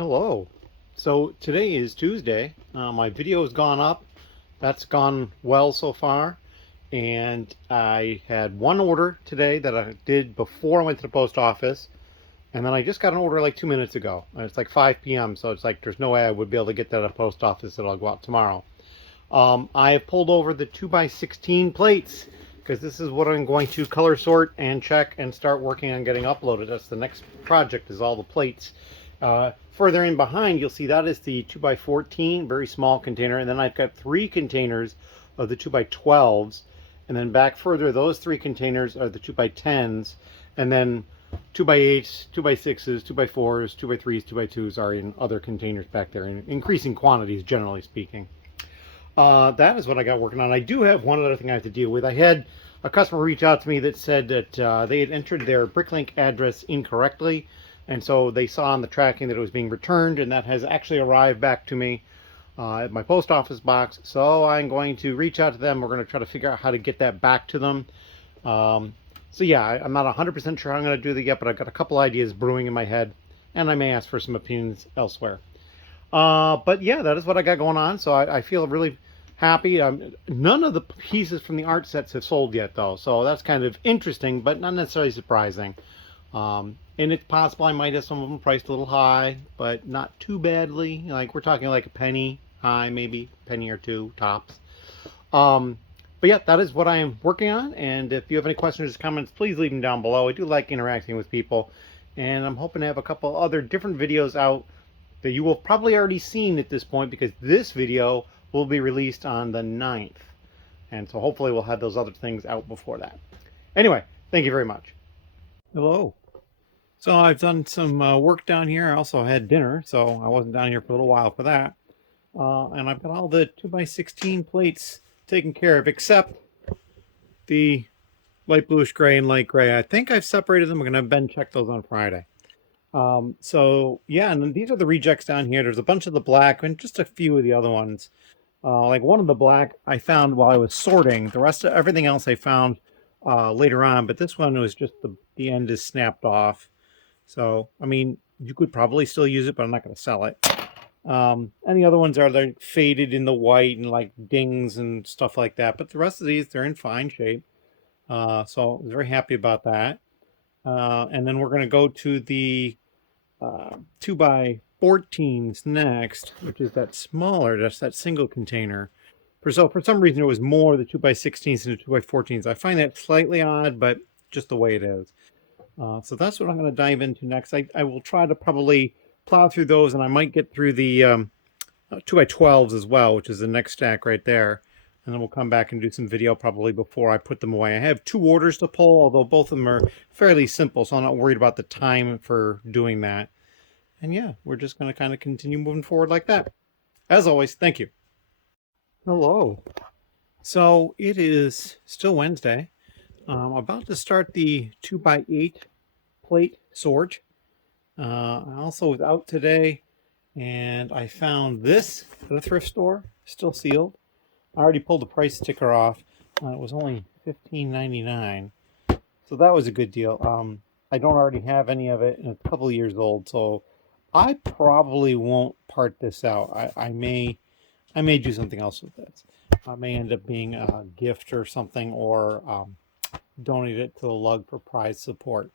Hello. So today is Tuesday. My video has gone up. That's gone well so far. And I had one order today that I did before I went to the post office. And then I just got an order like 2 minutes ago. And it's like 5 p.m. So it's like there's no way I would be able to get that at the post office. It'll go out tomorrow. I have pulled over the 2x16 plates because this is what I'm going to color sort and check and start working on getting uploaded. That's the next project, is all the plates. Further in behind, you'll see that is the 2x14, very small container. And then I've got 3 containers of the 2x12s. And then back further, those 3 containers are the 2x10s. And then 2x8s, 2x6s, 2x4s, 2x3s, 2x2s are in other containers back there in increasing quantities, generally speaking. That is what I got working on. I do have one other thing I have to deal with. I had a customer reach out to me that said that they had entered their Bricklink address incorrectly. And so they saw on the tracking that it was being returned, and that has actually arrived back to me at my post office box. So I'm going to reach out to them. We're going to try to figure out how to get that back to them. So yeah, I'm not 100% sure how I'm going to do that yet, but I've got a couple ideas brewing in my head, and I may ask for some opinions elsewhere. But yeah, that is what I got going on. So I feel really happy. None of the pieces from the art sets have sold yet, though. So that's kind of interesting, but not necessarily surprising. And it's possible I might have some of them priced a little high, but not too badly. Like we're talking like a penny high, maybe penny or two tops. But yeah, that is what I am working on. And if you have any questions or comments, please leave them down below. I do like interacting with people. And I'm hoping to have a couple other different videos out that you will probably already seen at this point, because this video will be released on the 9th. And so hopefully we'll have those other things out before that. Anyway, thank you very much. Hello. So I've done some work down here. I also had dinner, so I wasn't down here for a little while for that. And I've got all the 2x16 plates taken care of, except the light bluish gray and light gray. I think I've separated them. We're going to have Ben check those on Friday. So yeah, and then these are the rejects down here. There's a bunch of the black and just a few of the other ones. Like one of the black I found while I was sorting. The rest of everything else I found later on, but this one was just the end is snapped off. So, I mean, you could probably still use it, but I'm not going to sell it. And the other ones are like faded in the white and like dings and stuff like that. But the rest of these, they're in fine shape. So I'm very happy about that. And then we're going to go to the 2x14s next, which is that smaller, that's that single container. So for some reason, it was more the 2x16s than the 2x14s. I find that slightly odd, but just the way it is. So that's what I'm going to dive into next. I will try to probably plow through those, and I might get through the 2x12s as well, which is the next stack right there. And then we'll come back and do some video probably before I put them away. I have 2 orders to pull, although both of them are fairly simple, so I'm not worried about the time for doing that. And yeah, we're just going to kind of continue moving forward like that. As always, thank you. Hello. So it is still Wednesday. I'm about to start the 2x8 plate sort. I also was out today and I found this at a thrift store, still sealed. I already pulled the price sticker off. It was only $15.99, so that was a good deal. I don't already have any of it, and it's a couple of years old, so I probably won't part this out. I may do something else with this. I may end up being a gift or something, or donate it to the lug for prize support.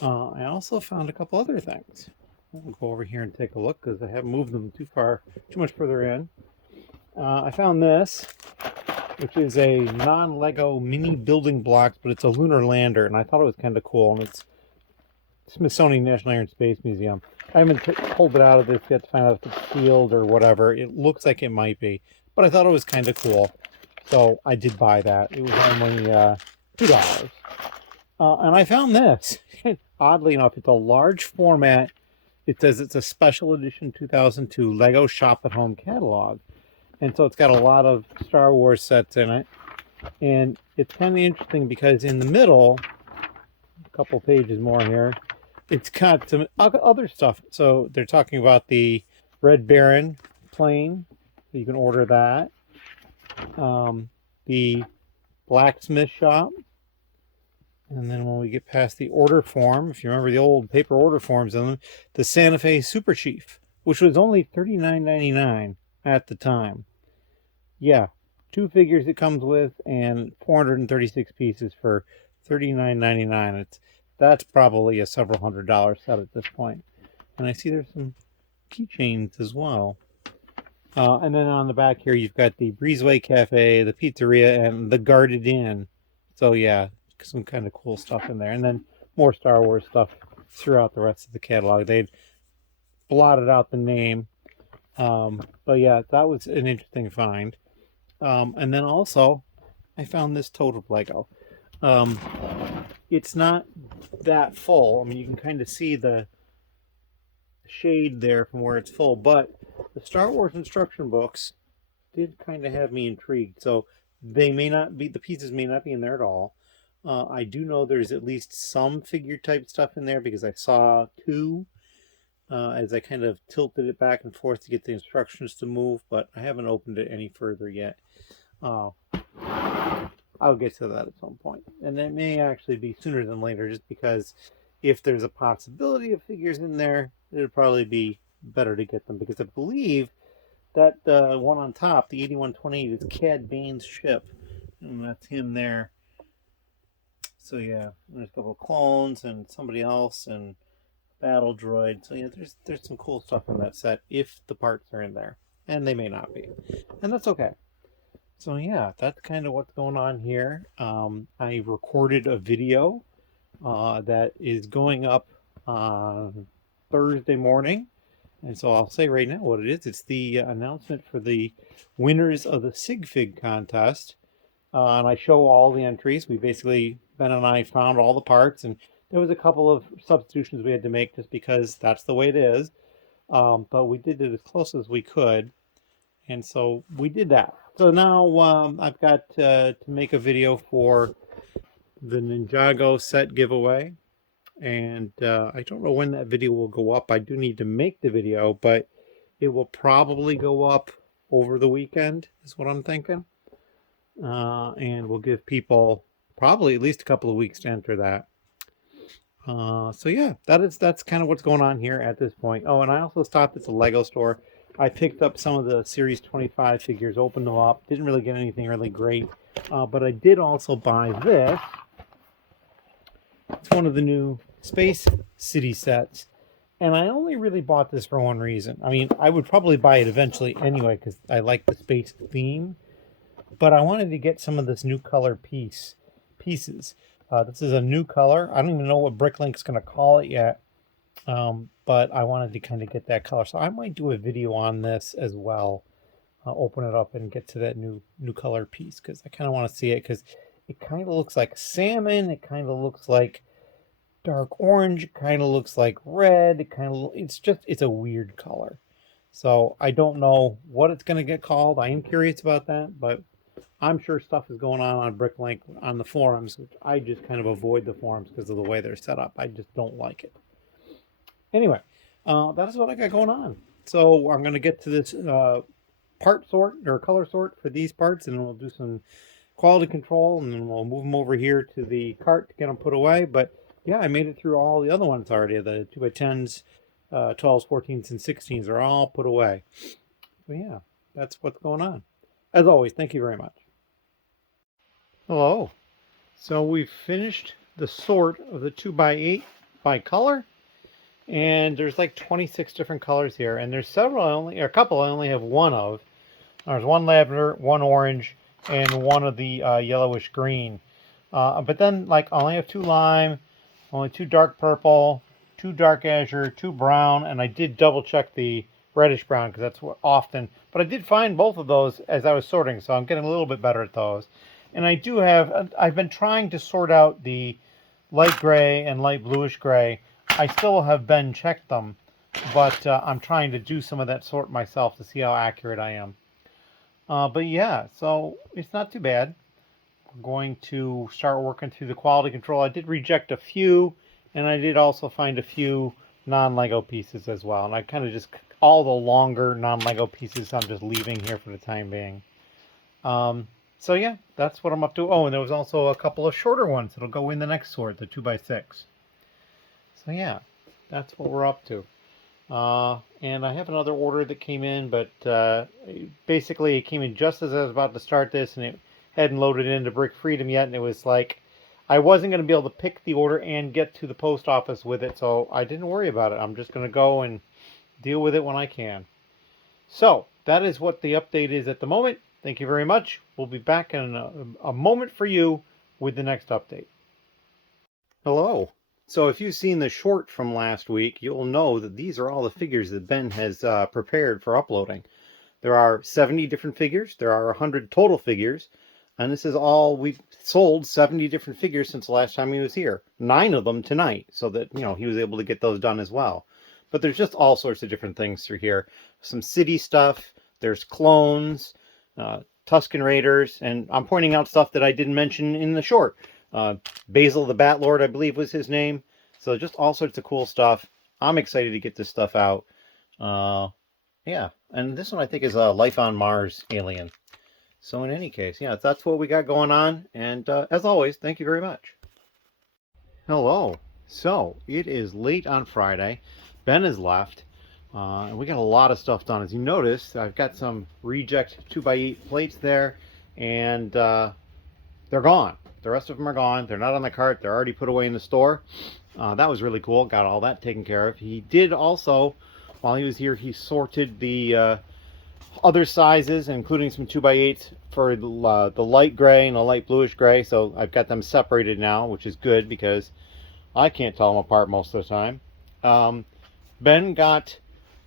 I also found a couple other things. I'll go over here and take a look because I haven't moved them too much further in. I found this, which is a non-Lego mini building blocks, but it's a lunar lander, and I thought it was kind of cool. And it's Smithsonian National Air and Space Museum. I haven't pulled it out of this yet to find out if it's sealed or whatever. It looks like it might be, but I thought it was kind of cool, so I did buy that. It was only $2. And I found this. Oddly enough, it's a large format. It says it's a special edition 2002 Lego Shop at Home catalog. And so it's got a lot of Star Wars sets in it. And it's kind of interesting because in the middle, a couple pages more here, it's got some other stuff. So they're talking about the Red Baron plane. So you can order that. The blacksmith shop. And then when we get past the order form, if you remember the old paper order forms in them, the Santa Fe Super Chief which was only $39.99 at the time. Yeah, 2 figures it comes with and 436 pieces for $39.99. That's probably a several $100 set at this point. And I see there's some keychains as well. And then on the back here, you've got the Breezeway Cafe, the pizzeria, and the Guarded Inn. So yeah, some kind of cool stuff in there. And then more Star Wars stuff throughout the rest of the catalog. They've blotted out the name. But yeah, that was an interesting find. And then also, I found this Tote of Lego. It's not that full. I mean, you can kind of see the shade there from where it's full, but the Star Wars instruction books did kind of have me intrigued. So they may not be, the pieces may not be in there at all. I do know there's at least some figure type stuff in there because I saw two as I kind of tilted it back and forth to get the instructions to move, but I haven't opened it any further yet. I'll get to that at some point. And it may actually be sooner than later, just because if there's a possibility of figures in there, it'd probably be better to get them, because I believe that one on top, the 8128, is Cad Bane's ship, and that's him there. So yeah, there's a couple of clones and somebody else and battle droid. So yeah, there's some cool stuff in that set if the parts are in there, and they may not be, and that's okay. So yeah, that's kind of what's going on here. I recorded a video that is going up on Thursday morning. And so I'll say right now what it is. It's the announcement for the winners of the Sig Fig contest. And I show all the entries. We basically, Ben and I found all the parts, and there was a couple of substitutions we had to make just because that's the way it is. But we did it as close as we could. And so we did that. So now I've got to make a video for the Ninjago set giveaway. And I don't know when that video will go up. I do need to make the video, but it will probably go up over the weekend is what I'm thinking. And we'll give people probably at least a couple of weeks to enter that. So yeah, that's kind of what's going on here at this point. Oh, and I also stopped at the Lego store. I picked up some of the Series 25 figures, opened them up. Didn't really get anything really great. But I did also buy this. It's one of the new Space City sets. And I only really bought this for one reason. I mean, I would probably buy it eventually anyway because I like the space theme. But I wanted to get some of this new color pieces. This is a new color. I don't even know what Bricklink's going to call it yet. But I wanted to kind of get that color. So I might do a video on this as well. Open it up and get to that new color piece because I kind of want to see it because it kind of looks like salmon. It kind of looks like dark orange. It kind of looks like red. It's a weird color. So I don't know what it's going to get called. I am curious about that, but I'm sure stuff is going on Bricklink on the forums, which I just kind of avoid the forums because of the way they're set up. I just don't like it. Anyway, that is what I got going on. So I'm going to get to this part sort or color sort for these parts, and then we'll do some quality control, and then we'll move them over here to the cart to get them put away. But yeah, I made it through all the other ones already. The 2x10s, 12s, 14s, and 16s are all put away. So yeah, that's what's going on. As always, thank you very much. Hello. So we've finished the sort of the 2x8 by color. And there's like 26 different colors here. And there's a couple I only have one of. There's one lavender, one orange, and one of the yellowish green. But then like I only have 2 lime, only 2 dark purple, 2 dark azure, 2 brown, and I did double check the reddish brown because that's what often. But I did find both of those as I was sorting, so I'm getting a little bit better at those. And I do have, I've been trying to sort out the light gray and light bluish gray. I still have Ben checked them, but I'm trying to do some of that sort myself to see how accurate I am. But yeah, so it's not too bad. We're going to start working through the quality control. I did reject a few, and I did also find a few non-Lego pieces as well. And I kind of just, all the longer non-Lego pieces I'm just leaving here for the time being. So yeah, that's what I'm up to. Oh, and there was also a couple of shorter ones that'll go in the next sort, the 2x6. So yeah, that's what we're up to. And I have another order that came in, but basically it came in just as I was about to start this, and it hadn't loaded into Brick Freedom yet, and it was like I wasn't going to be able to pick the order and get to the post office with it, so I didn't worry about it. I'm just going to go and deal with it when I can. So that is what the update is at the moment. Thank you very much. We'll be back in a moment for you with the next update. Hello. So if you've seen the short from last week, you'll know that these are all the figures that Ben has prepared for uploading. There are 70 different figures. There are 100 total figures. And this is all, we've sold 70 different figures since the last time he was here. 9 of them tonight, so that, he was able to get those done as well. But there's just all sorts of different things through here. Some city stuff. There's clones, Tusken Raiders, and I'm pointing out stuff that I didn't mention in the short. Basil the Batlord, I believe was his name. So just all sorts of cool stuff. I'm excited to get this stuff out. Yeah, and this one I think is a Life on Mars alien. So in any case, yeah, that's what we got going on. And as always, thank you very much. Hello. So it is late on Friday. Ben has left. And we got a lot of stuff done. As you notice, I've got some reject 2x8 plates there. And they're gone. The rest of them are gone. They're not on the cart. They're already put away in the store. That was really cool. Got all that taken care of. He did also, while he was here, he sorted the other sizes, including some 2x8s for the light gray and the light bluish gray. So I've got them separated now, which is good because I can't tell them apart most of the time. Ben got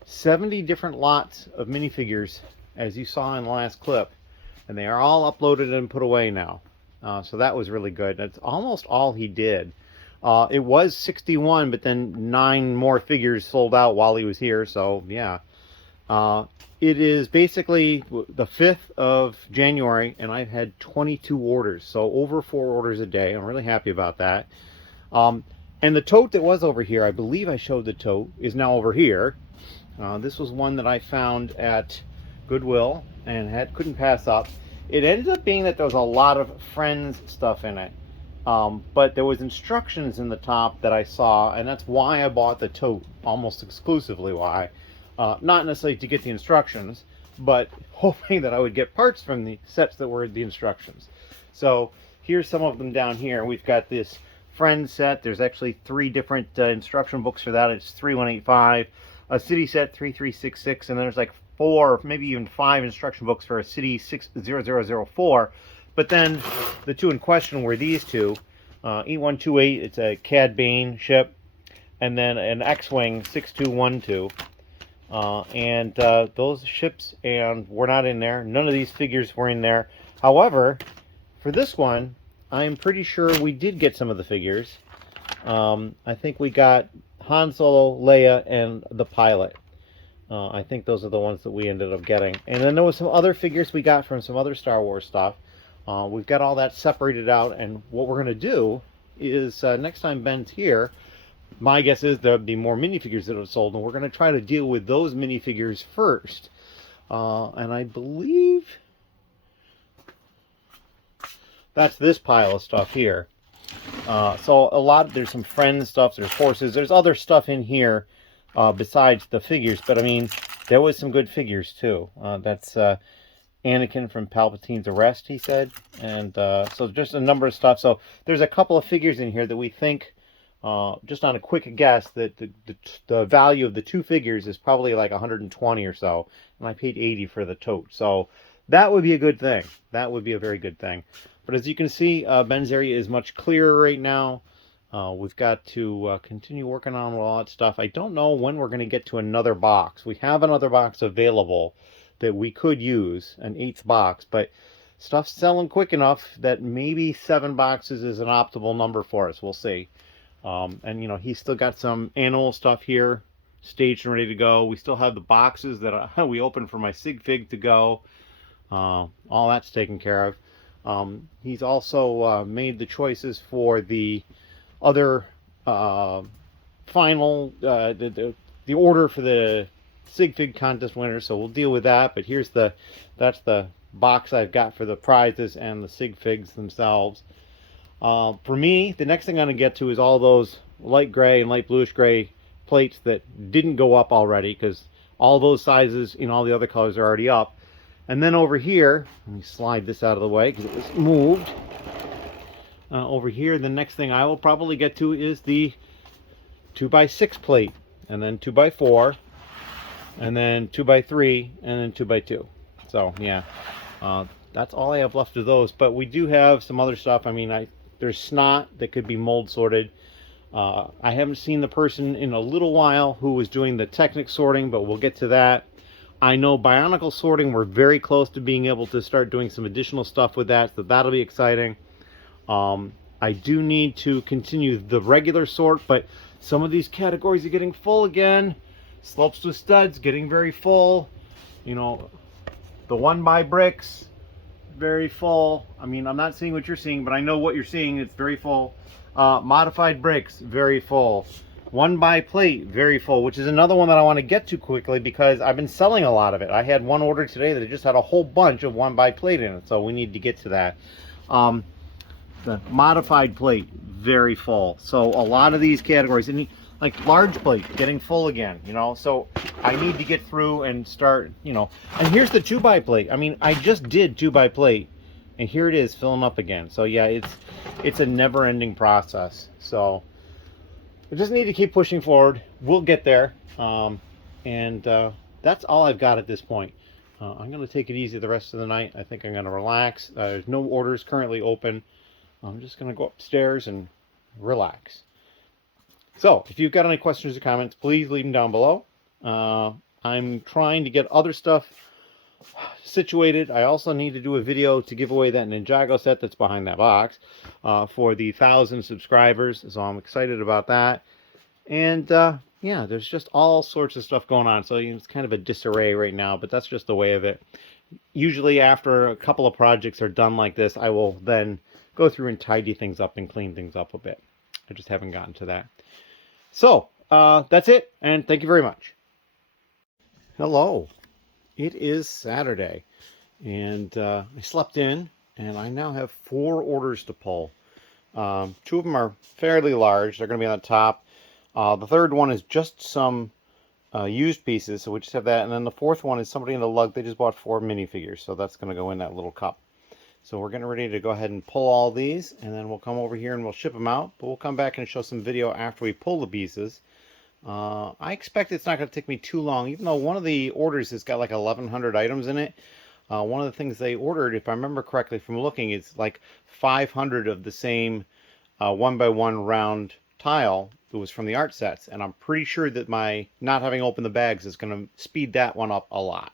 70 different lots of minifigures, as you saw in the last clip. And they are all uploaded and put away now. So that was really good. That's almost all he did. It was 61, but then 9 more figures sold out while he was here. So yeah, it is basically the 5th of January, and I've had 22 orders. So over 4 orders a day. I'm really happy about that. And the tote that was over here, I believe I showed the tote, is now over here. This was one that I found at Goodwill and couldn't pass up. It ended up being that there was a lot of Friends stuff in it. But there was instructions in the top that I saw, and that's why I bought the tote, almost exclusively why. Not necessarily to get the instructions, but hoping that I would get parts from the sets that were the instructions. So here's some of them down here. We've got this Friends set. There's actually 3 different instruction books for that. It's 3185, a city set 3366, and then there's like 4, maybe even 5 instruction books for a city 60004. But then the 2 in question were these 2. E128, it's a Cad Bane ship, and then an X-Wing 6212. And those ships were not in there. None of these figures were in there. However, for this one, I'm pretty sure we did get some of the figures. I think we got Han Solo, Leia, and the pilot. I think those are the ones that we ended up getting. And then there was some other figures we got from some other Star Wars stuff. We've got all that separated out, and what we're going to do is next time Ben's here, my guess is there'll be more minifigures that are sold, and we're going to try to deal with those minifigures first. And I believe that's this pile of stuff here. So there's some Friends stuff, there's horses, there's other stuff in here besides the figures, but I mean, there was some good figures too. That's Anakin from Palpatine's arrest, he said, and so just a number of stuff. So there's a couple of figures in here that we think, just on a quick guess, that the value of the 2 figures is probably like 120 or so, and I paid 80 for the tote. So that would be a good thing. That would be a very good thing. But as you can see, Ben's area is much clearer right now. We've got to continue working on all that stuff. I don't know when we're going to get to another box. We have another box available that we could use, an 8th box, but stuff's selling quick enough that maybe 7 boxes is an optimal number for us. We'll see. And he's still got some animal stuff here staged and ready to go. We still have the boxes that we opened for my sig fig to go. All that's taken care of. He's also made the choices for the other final the order for the sig fig contest winner, so we'll deal with that. But that's the box I've got for the prizes and the sig figs themselves. For me, the next thing I'm going to get to is all those light gray and light bluish gray plates that didn't go up already, because all those sizes in all the other colors are already up. And then over here, let me slide this out of the way because it was moved. Over here, the next thing I will probably get to is the 2x6 plate, and then 2x4, and then 2x3, and then 2x2. So yeah, that's all I have left of those. But we do have some other stuff. I mean, there's snot that could be mold sorted. I haven't seen the person in a little while who was doing the Technic sorting, but we'll get to that. I know Bionicle sorting, we're very close to being able to start doing some additional stuff with that, so that'll be exciting. I do need to continue the regular sort, but some of these categories are getting full again. Slopes with studs getting very full. You know, the 1x bricks, very full. I mean, I'm not seeing what you're seeing, but I know what you're seeing. It's very full. Modified bricks, very full. 1x plate, very full, which is another one that I want to get to quickly because I've been selling a lot of it. I had one order today that just had a whole bunch of 1x plate in it, so we need to get to that. The modified plate, very full. So a lot of these categories, and like large plate, getting full again, you know. So I need to get through and start, you know. And here's the 2x plate. I mean, I just did 2x plate, and here it is filling up again. So yeah, it's a never-ending process. So I just need to keep pushing forward. We'll get there. That's all I've got at this point. I'm going to take it easy the rest of the night. I think I'm going to relax. There's no orders currently open. I'm just going to go upstairs and relax. So, if you've got any questions or comments, please leave them down below. I'm trying to get other stuff situated. I also need to do a video to give away that Ninjago set that's behind that box for the 1,000 subscribers. So I'm excited about that. And yeah, there's just all sorts of stuff going on. So it's kind of a disarray right now, but that's just the way of it. Usually after a couple of projects are done like this, I will then go through and tidy things up and clean things up a bit. I just haven't gotten to that. So that's it, and thank you very much. Hello. It is Saturday, and I slept in, and I now have 4 orders to pull. 2 of them are fairly large. They're going to be on the top. The third one is just some used pieces, so we just have that. And then the fourth one is somebody in the lug. They just bought 4 minifigures, so that's going to go in that little cup. So we're getting ready to go ahead and pull all these, and then we'll come over here and we'll ship them out. But we'll come back and show some video after we pull the pieces. I expect it's not going to take me too long, even though one of the orders has got like 1,100 items in it. One of the things they ordered, if I remember correctly from looking, is like 500 of the same 1x1 round tile. It was from the art sets, and I'm pretty sure that my not having opened the bags is going to speed that one up a lot.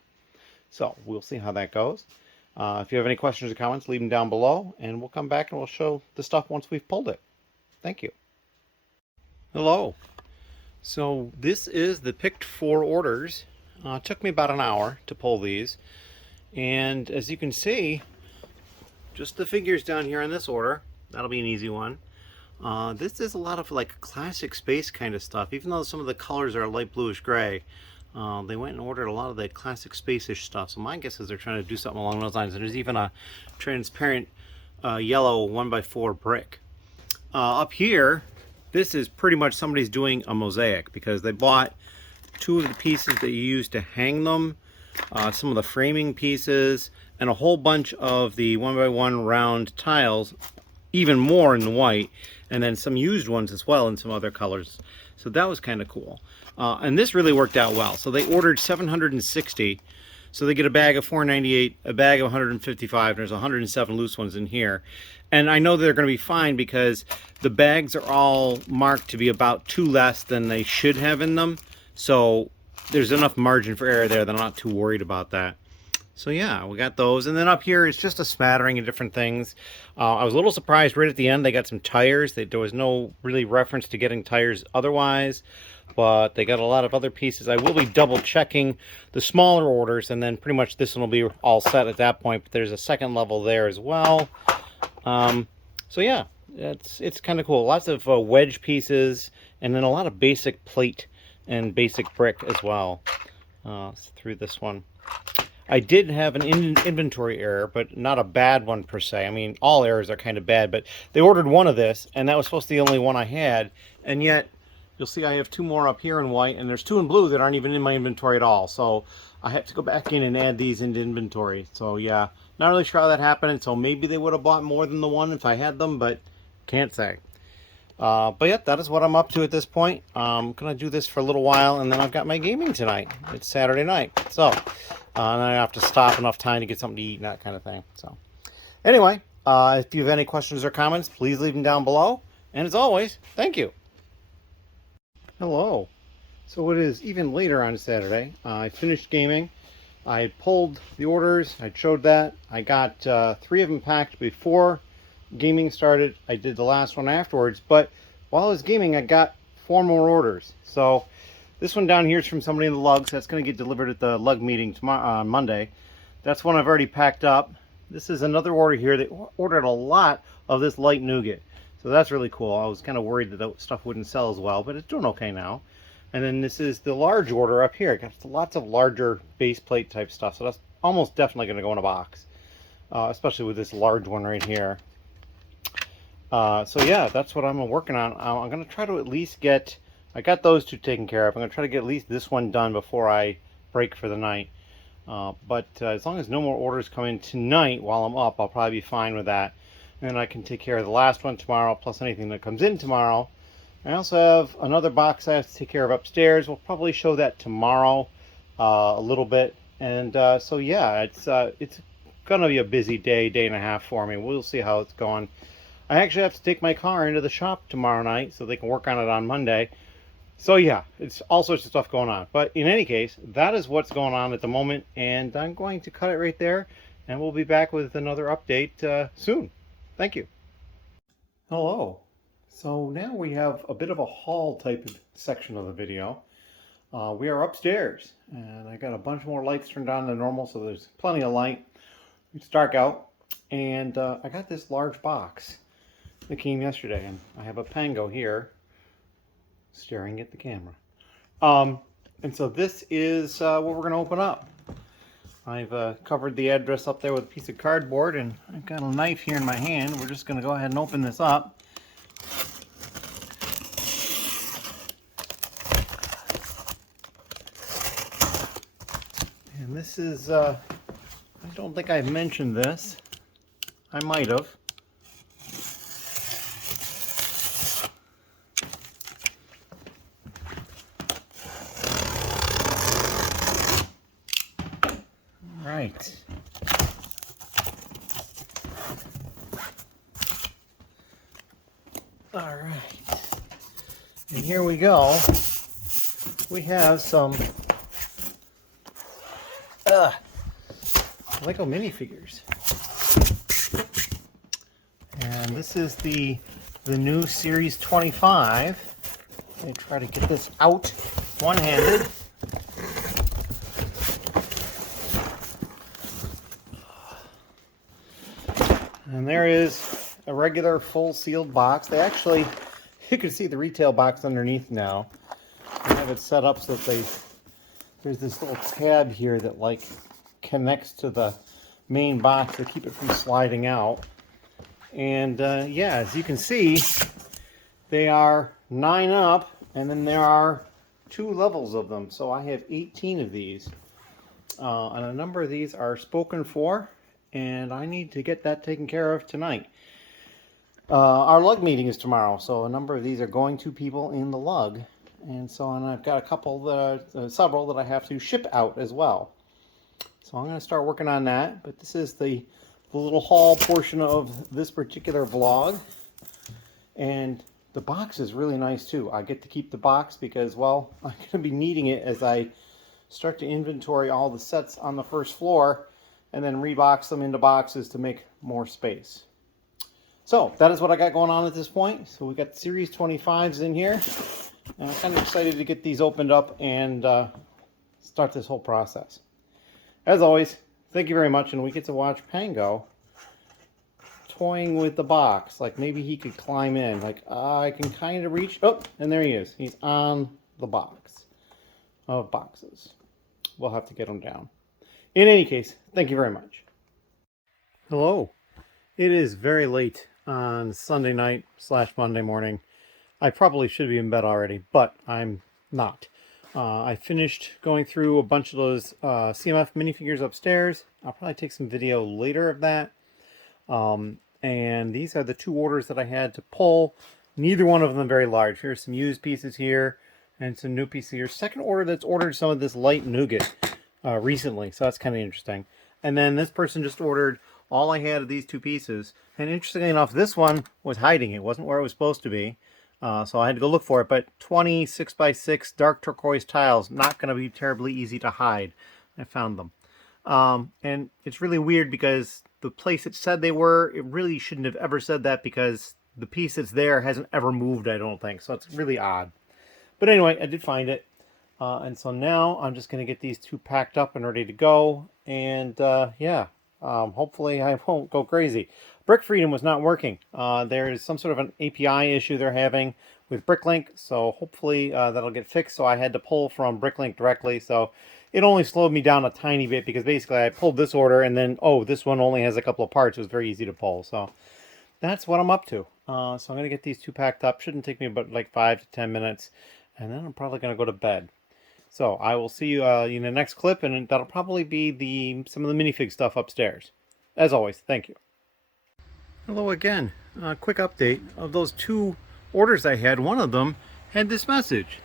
So we'll see how that goes. If you have any questions or comments, leave them down below, and we'll come back and we'll show the stuff once we've pulled it. Thank you. Hello. So this is the picked 4 orders. It took me about an hour to pull these, and as you can see, just the figures down here in this order. That'll be an easy one. This is a lot of like classic space kind of stuff, even though some of the colors are light bluish gray. They went and ordered a lot of the classic space-ish stuff, so my guess is they're trying to do something along those lines. And there's even a transparent yellow 1x4 brick. Up here, this is pretty much somebody's doing a mosaic, because they bought 2 of the pieces that you use to hang them, some of the framing pieces, and a whole bunch of the 1x1 round tiles, even more in the white, and then some used ones as well in some other colors. So that was kind of cool. And this really worked out well. So they ordered 760. So they get a bag of 498, a bag of 155, and there's 107 loose ones in here. And I know they're going to be fine because the bags are all marked to be about 2 less than they should have in them. So there's enough margin for error there that I'm not too worried about that. So yeah, we got those. And then up here, it's just a smattering of different things. I was a little surprised right at the end they got some tires. There was no really reference to getting tires otherwise, but they got a lot of other pieces. I will be double checking the smaller orders, and then pretty much this one will be all set at that point. But there's a second level there as well. So yeah, it's kind of cool. Lots of wedge pieces, and then a lot of basic plate and basic brick as well through this one. I did have an inventory error, but not a bad one per se. I mean, all errors are kind of bad, but they ordered one of this, and that was supposed to be the only one I had, and yet you'll see I have 2 more up here in white, and there's 2 in blue that aren't even in my inventory at all. So I have to go back in and add these into inventory. So yeah, not really sure how that happened. So maybe they would have bought more than the one if I had them, but can't say. But yeah, that is what I'm up to at this point. I'm gonna do this for a little while, and then I've got my gaming tonight. It's Saturday night, so and I have to stop enough time to get something to eat and that kind of thing. So anyway, if you have any questions or comments, please leave them down below. And as always, thank you. Hello. So it is even later on Saturday. I finished gaming. I had pulled the orders. I showed that. I got 3 of them packed before gaming started. I did the last one afterwards. But while I was gaming, I got 4 more orders. So this one down here is from somebody in the lugs. That's going to get delivered at the lug meeting tomorrow, on Monday. That's one I've already packed up. This is another order here. They ordered a lot of this light nougat. So that's really cool. I was kind of worried that that stuff wouldn't sell as well, but it's doing okay now. And then this is the large order up here. Got lots of larger base plate type stuff. So that's almost definitely going to go in a box, especially with this large one right here. So yeah, that's what I'm working on. I'm going to try to at least get, I got those 2 taken care of. I'm going to try to get at least this one done before I break for the night. But as long as no more orders come in tonight while I'm up, I'll probably be fine with that. And I can take care of the last one tomorrow, plus anything that comes in tomorrow. I also have another box I have to take care of upstairs. We'll probably show that tomorrow a little bit. And so yeah, it's gonna be a busy day and a half for me. We'll see how it's going. I actually have to take my car into the shop tomorrow night so they can work on it on Monday. So yeah, it's all sorts of stuff going on. But in any case, that is what's going on at the moment, and I'm going to cut it right there, and we'll be back with another update soon. Thank you. Hello. So now we have a bit of a haul type of section of the video. We are upstairs, and I got a bunch more lights turned on than normal, so there's plenty of light. It's dark out, and I got this large box that came yesterday, and I have a Pango here staring at the camera. And so this is what we're going to open up. I've covered the address up there with a piece of cardboard, and I've got a knife here in my hand. We're just going to go ahead and open this up. And this is, I don't think I've mentioned this. I might have. Right. All right. And here we go. We have some Lego minifigures. And this is the new Series 25. Let me try to get this out one-handed. And there is a regular full sealed box. They actually, you can see the retail box underneath now. I have it set up so that there's this little tab here that like connects to the main box to keep it from sliding out. And yeah, as you can see, they are 9 up, and then there are 2 levels of them. So I have 18 of these. And a number of these are spoken for, and I need to get that taken care of tonight. Our lug meeting is tomorrow, so a number of these are going to people in the lug. And so on, I've got a couple that several that I have to ship out as well. So I'm going to start working on that. But this is the little haul portion of this particular vlog. And the box is really nice too. I get to keep the box because, well, I'm going to be needing it as I start to inventory all the sets on the first floor and then rebox them into boxes to make more space. So that is what I got going on at this point. So we got Series 25s in here. And I'm kind of excited to get these opened up and start this whole process. As always, thank you very much, and we get to watch Pango toying with the box. Like maybe he could climb in. Like I can kind of reach. Oh, and there he is. He's on the box of boxes. We'll have to get him down. In any case, thank you very much. Hello. It is very late on Sunday night / Monday morning. I probably should be in bed already, but I'm not. I finished going through a bunch of those CMF minifigures upstairs. I'll probably take some video later of that. And these are the 2 orders that I had to pull. Neither one of them very large. Here's some used pieces here and some new pieces here. Second order that's ordered some of this light nougat recently, so that's kind of interesting. And then this person just ordered all I had of these 2 pieces. And interestingly enough, this one was hiding. It wasn't where it was supposed to be. So I had to go look for it. But 26 by 6 dark turquoise tiles, not going to be terribly easy to hide. I found them. And it's really weird because the place it said they were, it really shouldn't have ever said that because the piece that's there hasn't ever moved, I don't think. So it's really odd. But anyway, I did find it. And so now I'm just going to get these 2 packed up and ready to go. And yeah, hopefully I won't go crazy. Brick Freedom was not working. There is some sort of an API issue they're having with Bricklink. So hopefully that'll get fixed. So I had to pull from Bricklink directly. So it only slowed me down a tiny bit because basically I pulled this order and then, oh, this one only has a couple of parts. It was very easy to pull. So that's what I'm up to. So I'm going to get these 2 packed up. Shouldn't take me but like 5 to 10 minutes. And then I'm probably going to go to bed. So I will see you in the next clip. And that'll probably be some of the minifig stuff upstairs. As always, thank you. Hello again. Quick update of those 2 orders I had. One of them had this message.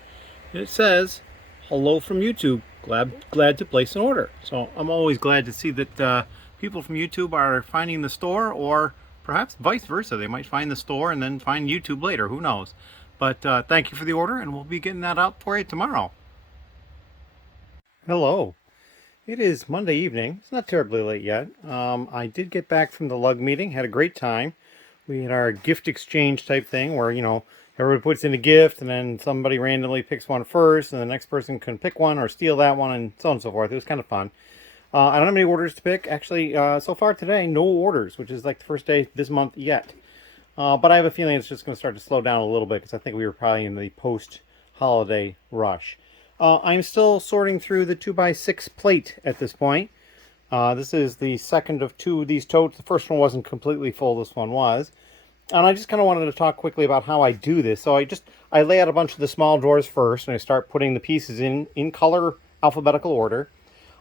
It says, "Hello from YouTube. Glad to place an order." So I'm always glad to see that people from YouTube are finding the store, or perhaps vice versa. They might find the store and then find YouTube later. Who knows? But thank you for the order, and we'll be getting that out for you tomorrow. Hello. It is Monday evening. It's not terribly late yet. I did get back from the lug meeting. Had a great time. We had our gift exchange type thing where, you know, everybody puts in a gift and then somebody randomly picks one first and the next person can pick one or steal that one and so on and so forth. It was kind of fun. I don't have any orders to pick. Actually, so far today, no orders, which is like the first day this month yet. But I have a feeling it's just going to start to slow down a little bit because I think we were probably in the post-holiday rush. I'm still sorting through the 2x6 plate at this point. This is the second of 2 of these totes. The first one wasn't completely full. This one was. And I just kind of wanted to talk quickly about how I do this. So I lay out a bunch of the small drawers first, and I start putting the pieces in color alphabetical order.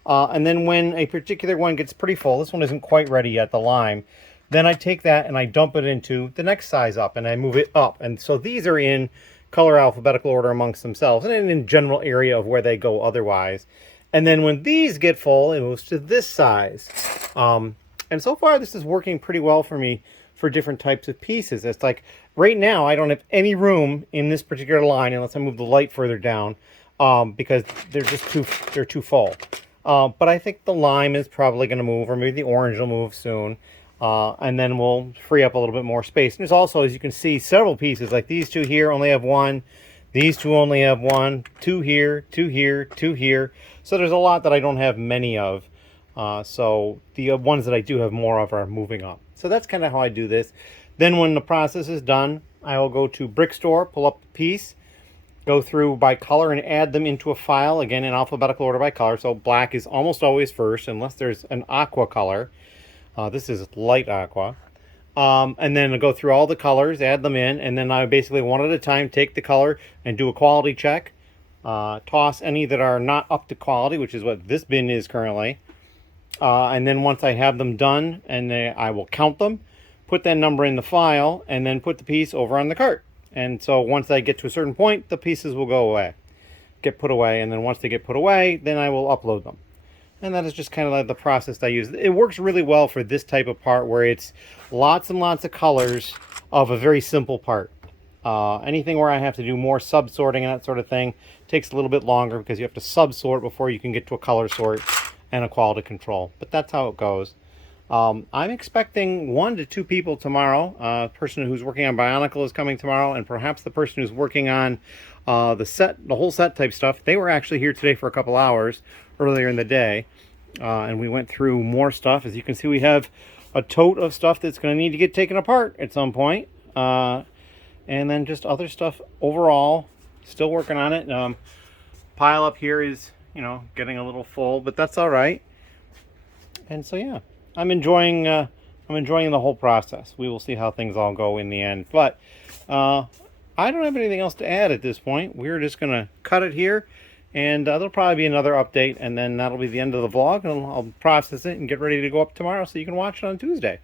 And then when a particular one gets pretty full, this one isn't quite ready yet, the lime, then I take that and I dump it into the next size up, and I move it up. And so these are in color alphabetical order amongst themselves, and in general area of where they go otherwise. And then when these get full, it moves to this size. And so far, this is working pretty well for me for different types of pieces. It's like, right now, I don't have any room in this particular line unless I move the light further down, because they're too full. But I think the lime is probably going to move, or maybe the orange will move soon. And then we'll free up a little bit more space. And there's also, as you can see, several pieces. Like these 2 here only have 1. These 2 only have 1. 2 here, 2 here, 2 here. So there's a lot that I don't have many of. So the ones that I do have more of are moving up. So that's kind of how I do this. Then when the process is done, I will go to Brick Store, pull up the piece, go through by color and add them into a file, again in alphabetical order by color. So black is almost always first, unless there's an aqua color. This is light aqua. And then I'll go through all the colors, add them in, and then I basically one at a time take the color and do a quality check. Toss any that are not up to quality, which is what this bin is currently. And then once I have them done, and I will count them, put that number in the file, and then put the piece over on the cart. And so once I get to a certain point, the pieces will go away, get put away, and then once they get put away, then I will upload them. And that is just kind of like the process I use. It works really well for this type of part where it's lots and lots of colors of a very simple part. Anything where I have to do more sub-sorting and that sort of thing takes a little bit longer because you have to sub-sort before you can get to a color sort and a quality control. But that's how it goes. I'm expecting 1 to 2 people tomorrow. A person who's working on Bionicle is coming tomorrow, and perhaps the person who's working on the whole set type stuff. They were actually here today for a couple hours earlier in the day, and we went through more stuff. As you can see, we have a tote of stuff that's going to need to get taken apart at some point, and then just other stuff overall. Still working on it. Pile up here is, you know, getting a little full, but that's all right. And so yeah, I'm enjoying the whole process. We will see how things all go in the end, but I don't have anything else to add at this point. We're just going to cut it here, and there'll probably be another update, and then that'll be the end of the vlog, and I'll process it and get ready to go up tomorrow so you can watch it on Tuesday.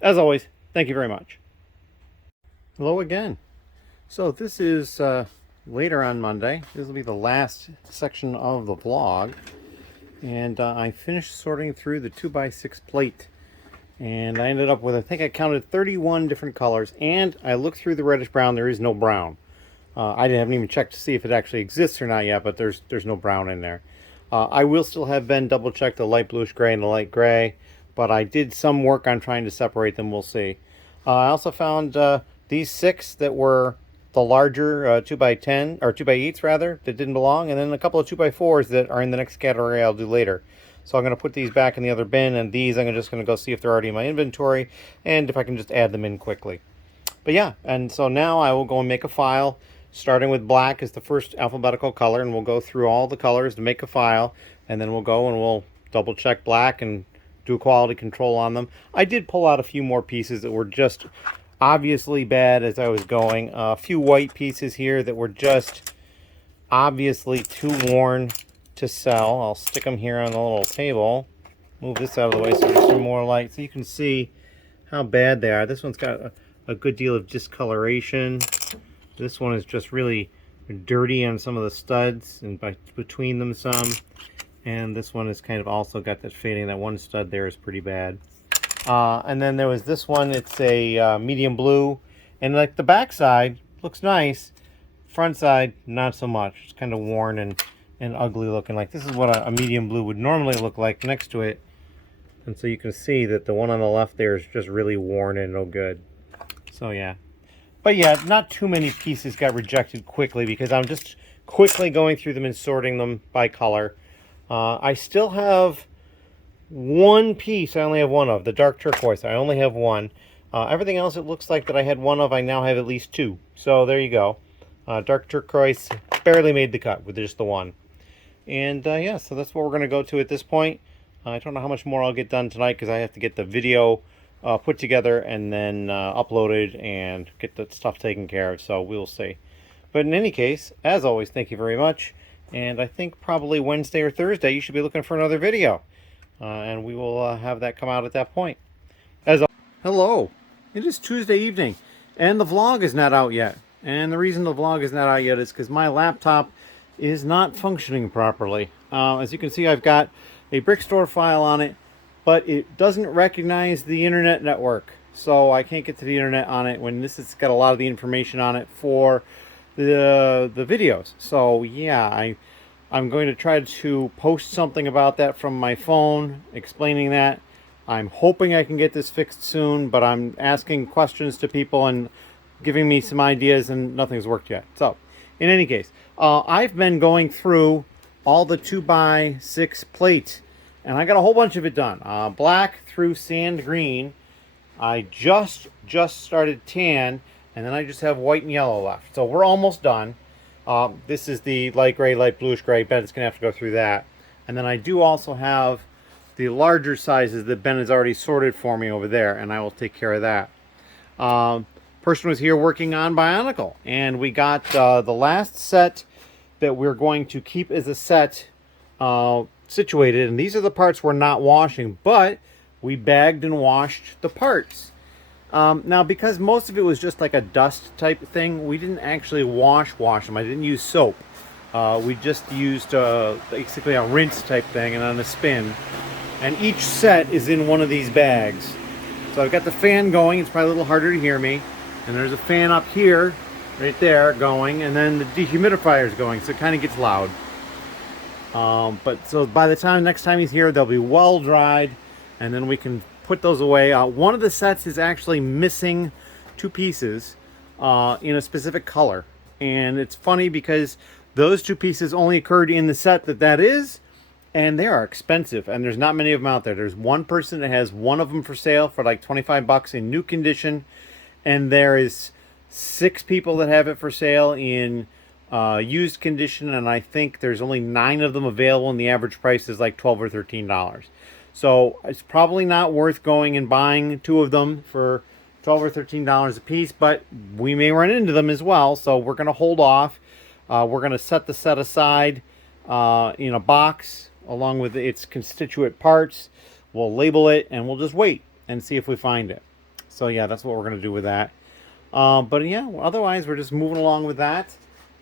As always, thank you very much. Hello again. So this is later on Monday. This will be the last section of the vlog, and I finished sorting through the 2x6 plate, and I ended up with, I think I counted 31 different colors, and I looked through the reddish brown. There is no brown. I haven't even checked to see if it actually exists or not yet, but there's no brown in there. I will still have Ben double check the light bluish gray and the light gray, but I did some work on trying to separate them. We'll see. I also found these 6 that were the larger 2x10 or 2x8s rather, that didn't belong, and then a couple of 2x4s that are in the next category I'll do later. So I'm going to put these back in the other bin, and these I'm just going to go see if they're already in my inventory and if I can just add them in quickly. But yeah, and so now I will go and make a file, starting with black as the first alphabetical color, and we'll go through all the colors to make a file, and then we'll go and we'll double check black and do quality control on them. I did pull out a few more pieces that were just obviously bad as I was going. A few white pieces here that were just obviously too worn to sell. I'll stick them here on the little table. Move this out of the way so there's some more light so you can see how bad they are. This one's got a good deal of discoloration. This one is just really dirty on some of the studs and between them some. And this one is kind of also got that fading. That one stud there is pretty bad. And then there was this one. It's a medium blue. And like the back side looks nice. Front side, not so much. It's kind of worn and ugly looking. Like this is what a medium blue would normally look like next to it. And so you can see that the one on the left there is just really worn and no good. So yeah. But yeah, not too many pieces got rejected quickly because I'm just quickly going through them and sorting them by color. I still have one piece I only have one of, the dark turquoise. I only have one. Everything else it looks like that I had one of, I now have at least 2. So there you go. Dark turquoise barely made the cut with just the one. And yeah, so that's what we're going to go to at this point. I don't know how much more I'll get done tonight because I have to get the video put together and then uploaded and get that stuff taken care of. So we'll see. But in any case, as always, thank you very much. And I think probably Wednesday or Thursday you should be looking for another video. And we will have that come out at that point. Hello. It is Tuesday evening. And the vlog is not out yet. And the reason the vlog is not out yet is because my laptop is not functioning properly. As you can see, I've got a Brickstore file on it, but it doesn't recognize the internet network. So I can't get to the internet on it when this has got a lot of the information on it for the videos. So yeah, I'm going to try to post something about that from my phone explaining that. I'm hoping I can get this fixed soon, but I'm asking questions to people and giving me some ideas and nothing's worked yet. So in any case, I've been going through all the 2x6 plate, and I got a whole bunch of it done. Black through sand green. I just started tan, and then I just have white and yellow left. So we're almost done. This is the light gray, light bluish gray. Ben's gonna have to go through that. And then I do also have the larger sizes that Ben has already sorted for me over there, and I will take care of that. Person was here working on Bionicle, and we got the last set that we're going to keep as a set situated, and these are the parts we're not washing, but we bagged and washed the parts. Now, because most of it was just like a dust type thing, we didn't actually wash them. I didn't use soap. We just used basically a rinse type thing and on a spin. And each set is in one of these bags. So I've got the fan going. It's probably a little harder to hear me. And there's a fan up here, right there, going. And then the dehumidifier is going, so it kind of gets loud. But so by the time next time he's here, they'll be well dried. And then we can put those away. One of the sets is actually missing 2 pieces in a specific color, and it's funny because those 2 pieces only occurred in the set that is, and they are expensive, and there's not many of them out there. There's one person that has one of them for sale for like 25 bucks in new condition, and there is 6 people that have it for sale in used condition, and I think there's only 9 of them available, and the average price is like $12 or $13. So it's probably not worth going and buying 2 of them for $12 or $13 a piece, but we may run into them as well, so we're going to hold off. We're going to set the set aside in a box along with its constituent parts. We'll label it and we'll just wait and see if we find it. So yeah, that's what we're going to do with that. But yeah, otherwise we're just moving along with that.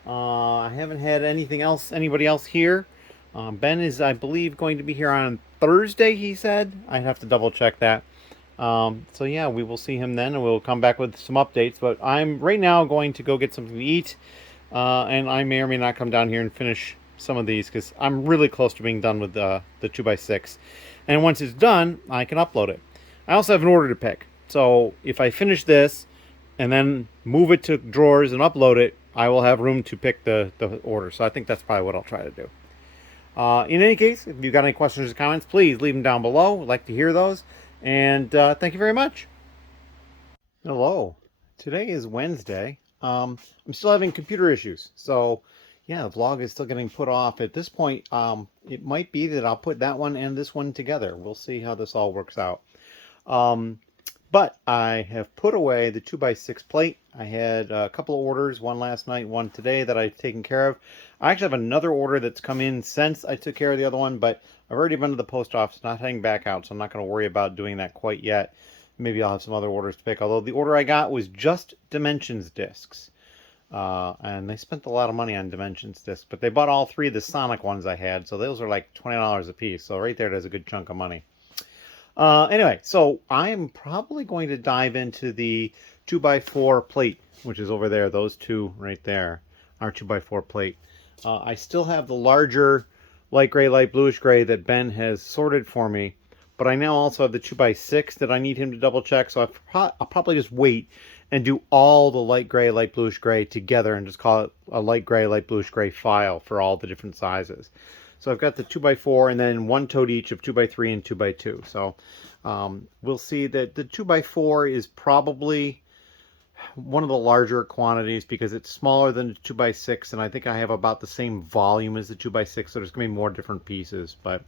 I haven't had anybody else here. Ben is, I believe, going to be here on Thursday, he said. I'd have to double check that. So yeah, we will see him then, and we'll come back with some updates. But I'm right now going to go get something to eat, and I may or may not come down here and finish some of these because I'm really close to being done with the 2x6. And once it's done, I can upload it. I also have an order to pick. So if I finish this and then move it to drawers and upload it, I will have room to pick the order. So I think that's probably what I'll try to do. In any case, if you've got any questions or comments, please leave them down below. I'd like to hear those. And thank you very much. Hello. Today is Wednesday. I'm still having computer issues. So, yeah, the vlog is still getting put off. At this point, it might be that I'll put that one and this one together. We'll see how this all works out. But I have put away the 2x6 plate. I had a couple of orders, one last night, one today that I've taken care of. I actually have another order that's come in since I took care of the other one, but I've already been to the post office, not heading back out, so I'm not going to worry about doing that quite yet. Maybe I'll have some other orders to pick, although the order I got was just Dimensions discs. And they spent a lot of money on Dimensions discs, but they bought all three of the Sonic ones I had, so those are like $20 a piece, so right there, there's a good chunk of money. Anyway, so I am probably going to dive into the 2x4 plate, which is over there. Those two right there are 2x4 plate. I still have the larger light gray, light bluish gray that Ben has sorted for me, but I now also have the 2x6 that I need him to double check, so I'll probably just wait and do all the light gray, light bluish gray together and just call it a light gray, light bluish gray file for all the different sizes. So I've got the 2x4 and then one tote each of 2x3 and 2x2. So we'll see that the 2x4 is probably one of the larger quantities because it's smaller than the 2x6, and I think I have about the same volume as the 2x6, so there's going to be more different pieces. But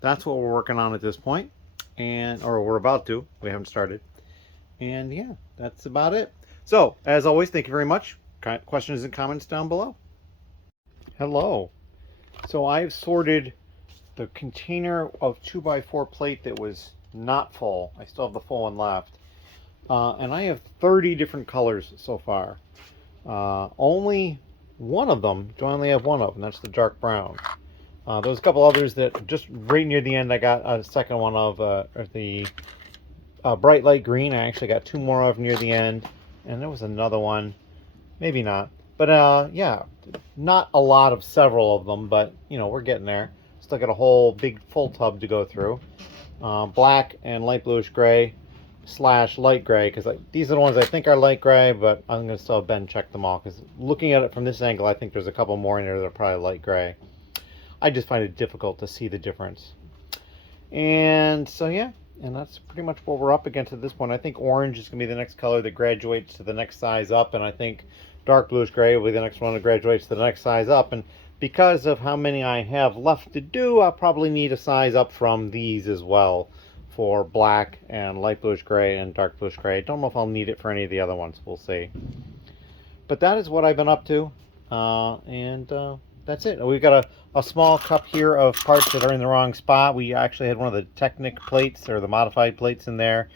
that's what we're working on at this point, or we're about to. We haven't started. And yeah, that's about it. So, as always, thank you very much. Questions and comments down below. Hello. So I've sorted the container of 2x4 plate that was not full. I still have the full one left. And I have 30 different colors so far. Only one of them, do I only have one of them? That's the dark brown. There's a couple others that just right near the end I got a second one of the bright light green. I actually got two more of near the end. And there was another one. Maybe not. But yeah, not a lot of several of them, but you know, we're getting there. Still got a whole big full tub to go through. Black and light bluish gray / light gray, because these are the ones I think are light gray, but I'm going to still have Ben check them all, because looking at it from this angle, I think there's a couple more in there that are probably light gray. I just find it difficult to see the difference. And so yeah, and that's pretty much what we're up against at this point. I think orange is going to be the next color that graduates to the next size up, and I think dark bluish gray will be the next one that graduates to the next size up. And because of how many I have left to do, I'll probably need a size up from these as well for black and light bluish gray and dark bluish gray. I don't know if I'll need it for any of the other ones. We'll see. But that is what I've been up to. That's it. We've got a small cup here of parts that are in the wrong spot. We actually had one of the Technic plates, or the modified plates, in there.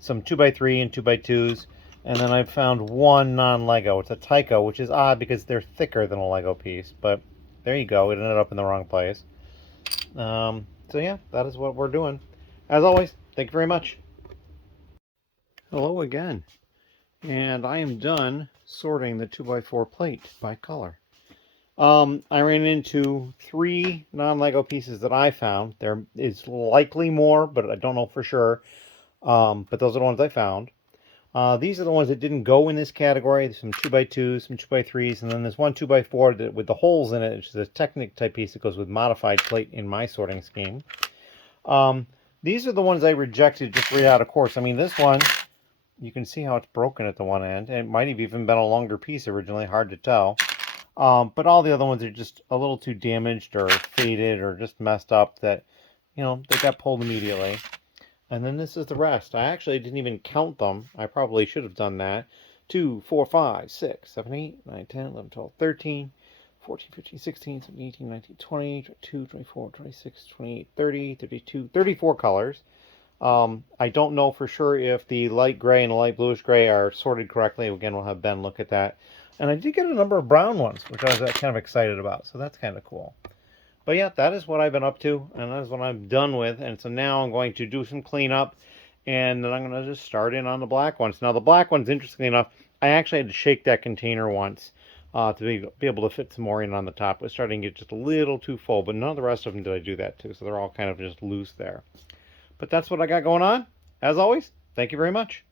Some 2x3 and 2x2s. And then I found one non-Lego. It's a Tyco, which is odd because they're thicker than a Lego piece. But there you go. It ended up in the wrong place. So yeah, that is what we're doing. As always, thank you very much. Hello again. And I am done sorting the 2x4 plate by color. I ran into 3 non-Lego pieces that I found. There is likely more, but I don't know for sure. But those are the ones I found. These are the ones that didn't go in this category. There's some 2x2s, some 2x3s, and then there's one 2x4 with the holes in it, which is a Technic type piece that goes with modified plate in my sorting scheme. These are the ones I rejected just right out of course. I mean, this one, you can see how it's broken at the one end. And it might have even been a longer piece originally, hard to tell. But all the other ones are just a little too damaged or faded or just messed up that, you know, they got pulled immediately. And then this is the rest. I actually didn't even count them. I probably should have done that. 2, 4, 5, 6, 7, 8, 9, 10, 11, 12, 13, 14, 15, 16, 17, 18, 19, 20, 22, 24, 26, 28, 30, 32, 34 colors. I don't know for sure if the light gray and the light bluish gray are sorted correctly. Again, we'll have Ben look at that. And I did get a number of brown ones, which I was kind of excited about. So that's kind of cool. But yeah, that is what I've been up to, and that is what I'm done with. And so now I'm going to do some cleanup, and then I'm going to just start in on the black ones. Now the black ones, interestingly enough, I actually had to shake that container once to be able to fit some more in on the top. It was starting to get just a little too full, but none of the rest of them did I do that to, so they're all kind of just loose there. But that's what I got going on. As always, thank you very much.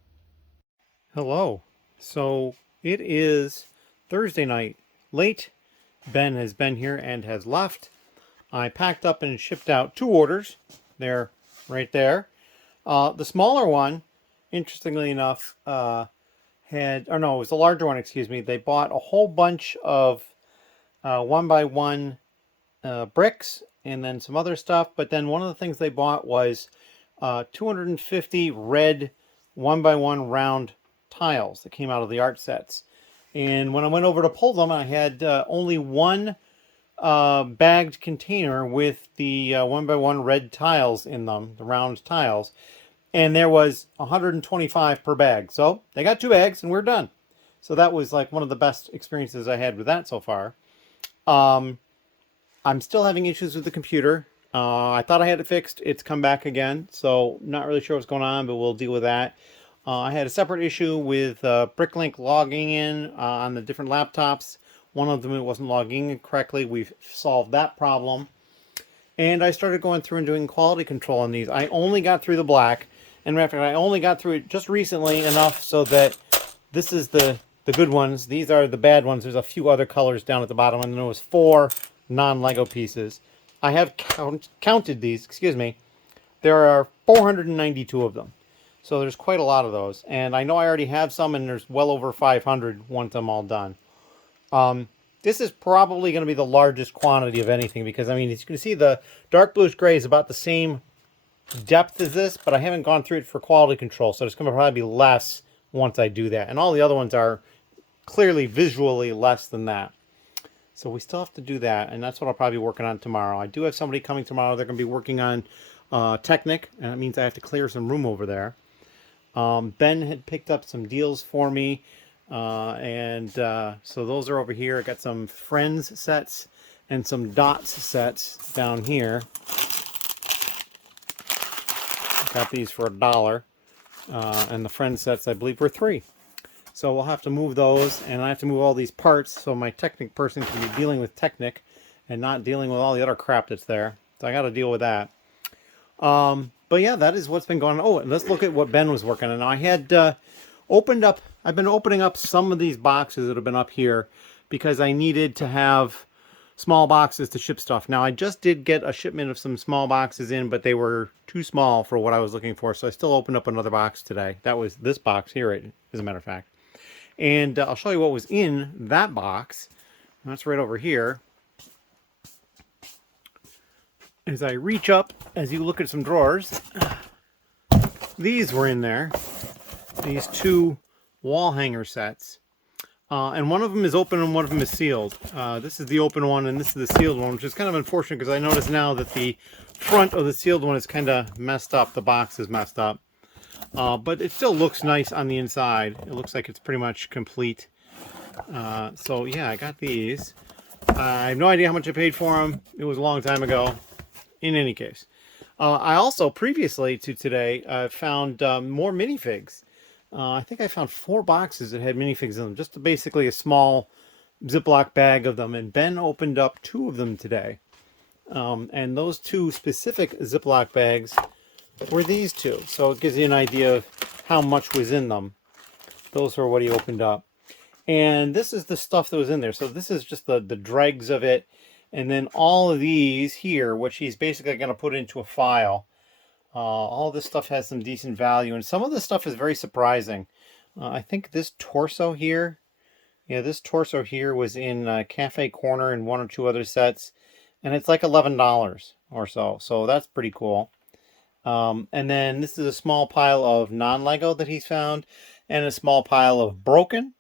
Hello. So it is Thursday night, late. Ben has been here and has left. I packed up and shipped out 2 orders. They're right there. The smaller one, interestingly enough, it was the larger one, excuse me. They bought a whole bunch of 1x1 bricks and then some other stuff. But then one of the things they bought was 250 red 1x1 round tiles that came out of the art sets. And when I went over to pull them, I had only one bagged container with the 1x1 red tiles in them, the round tiles, and there was 125 per bag. So they got 2 bags and we're done. So that was like one of the best experiences I had with that so far. I'm still having issues with the computer. I thought I had it fixed. It's come back again, so not really sure what's going on, but we'll deal with that. I had a separate issue with Bricklink logging in on the different laptops. One of them, it wasn't logging in correctly. We've solved that problem. And I started going through and doing quality control on these. I only got through the black. And matter of fact, I only got through it just recently enough so that this is the good ones. These are the bad ones. There's a few other colors down at the bottom, and there was 4 non-Lego pieces. I have counted these, excuse me. There are 492 of them. So there's quite a lot of those. And I know I already have some, and there's well over 500 once I'm all done. This is probably going to be the largest quantity of anything because, I mean, as you can see, the dark bluish gray is about the same depth as this, but I haven't gone through it for quality control, so it's going to probably be less once I do that. And all the other ones are clearly visually less than that. So we still have to do that, and that's what I'll probably be working on tomorrow. I do have somebody coming tomorrow. They're going to be working on Technic, and that means I have to clear some room over there. Ben had picked up some deals for me. So those are over here. I got some Friends sets and some Dots sets down here. Got these for $1. And the Friends sets, I believe, were $3. So we'll have to move those, and I have to move all these parts so my Technic person can be dealing with Technic and not dealing with all the other crap that's there. So I got to deal with that. But yeah, that is what's been going on. Oh, and let's look at what Ben was working on. Now, I had I've been opening up some of these boxes that have been up here because I needed to have small boxes to ship stuff. Now, I just did get a shipment of some small boxes in, but they were too small for what I was looking for. So I still opened up another box today. That was this box here, as a matter of fact. And I'll show you what was in that box. That's right over here. As I reach up, as you look at some drawers, these were in there. These 2 wall hanger sets. And one of them is open and one of them is sealed. This is the open one and this is the sealed one, which is kind of unfortunate because I notice now that the front of the sealed one is kind of messed up. The box is messed up. But it still looks nice on the inside. It looks like it's pretty much complete. So yeah, I got these. I have no idea how much I paid for them. It was a long time ago. In any case. I also, previously to today, found more minifigs. I think I found 4 boxes that had minifigs in them. Just basically a small Ziploc bag of them. And Ben opened up 2 of them today. And those 2 specific Ziploc bags were these 2. So it gives you an idea of how much was in them. Those are what he opened up. And this is the stuff that was in there. So this is just the dregs of it. And then all of these here, which he's basically going to put into a file. All this stuff has some decent value. And some of this stuff is very surprising. I think this torso here. Yeah, this torso here was in Cafe Corner and 1 or 2 other sets. And it's like $11 or so. So that's pretty cool. And then this is a small pile of non-Lego that he's found, and a small pile of broken.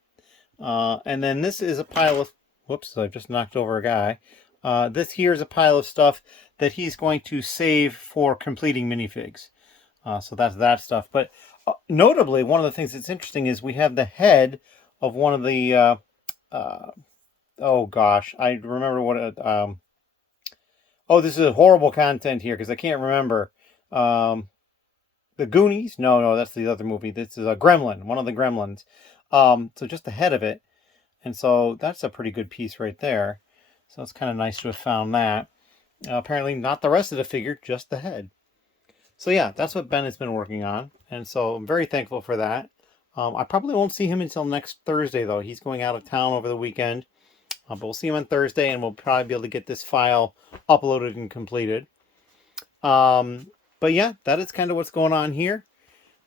And then this is a pile of, whoops, I just knocked over a guy. This here is a pile of stuff that he's going to save for completing minifigs. So that's that stuff. But notably, one of the things that's interesting is we have the head of one of the, oh gosh, I remember what it, oh, this is horrible content here because I can't remember. The Goonies? No, that's the other movie. This is a Gremlin, one of the Gremlins. So just the head of it. And so that's a pretty good piece right there. So it's kind of nice to have found that. Apparently not the rest of the figure, just the head. So yeah, that's what Ben has been working on. And so I'm very thankful for that. I probably won't see him until next Thursday, though. He's going out of town over the weekend. But we'll see him on Thursday, and we'll probably be able to get this file uploaded and completed. But yeah, that is kind of what's going on here.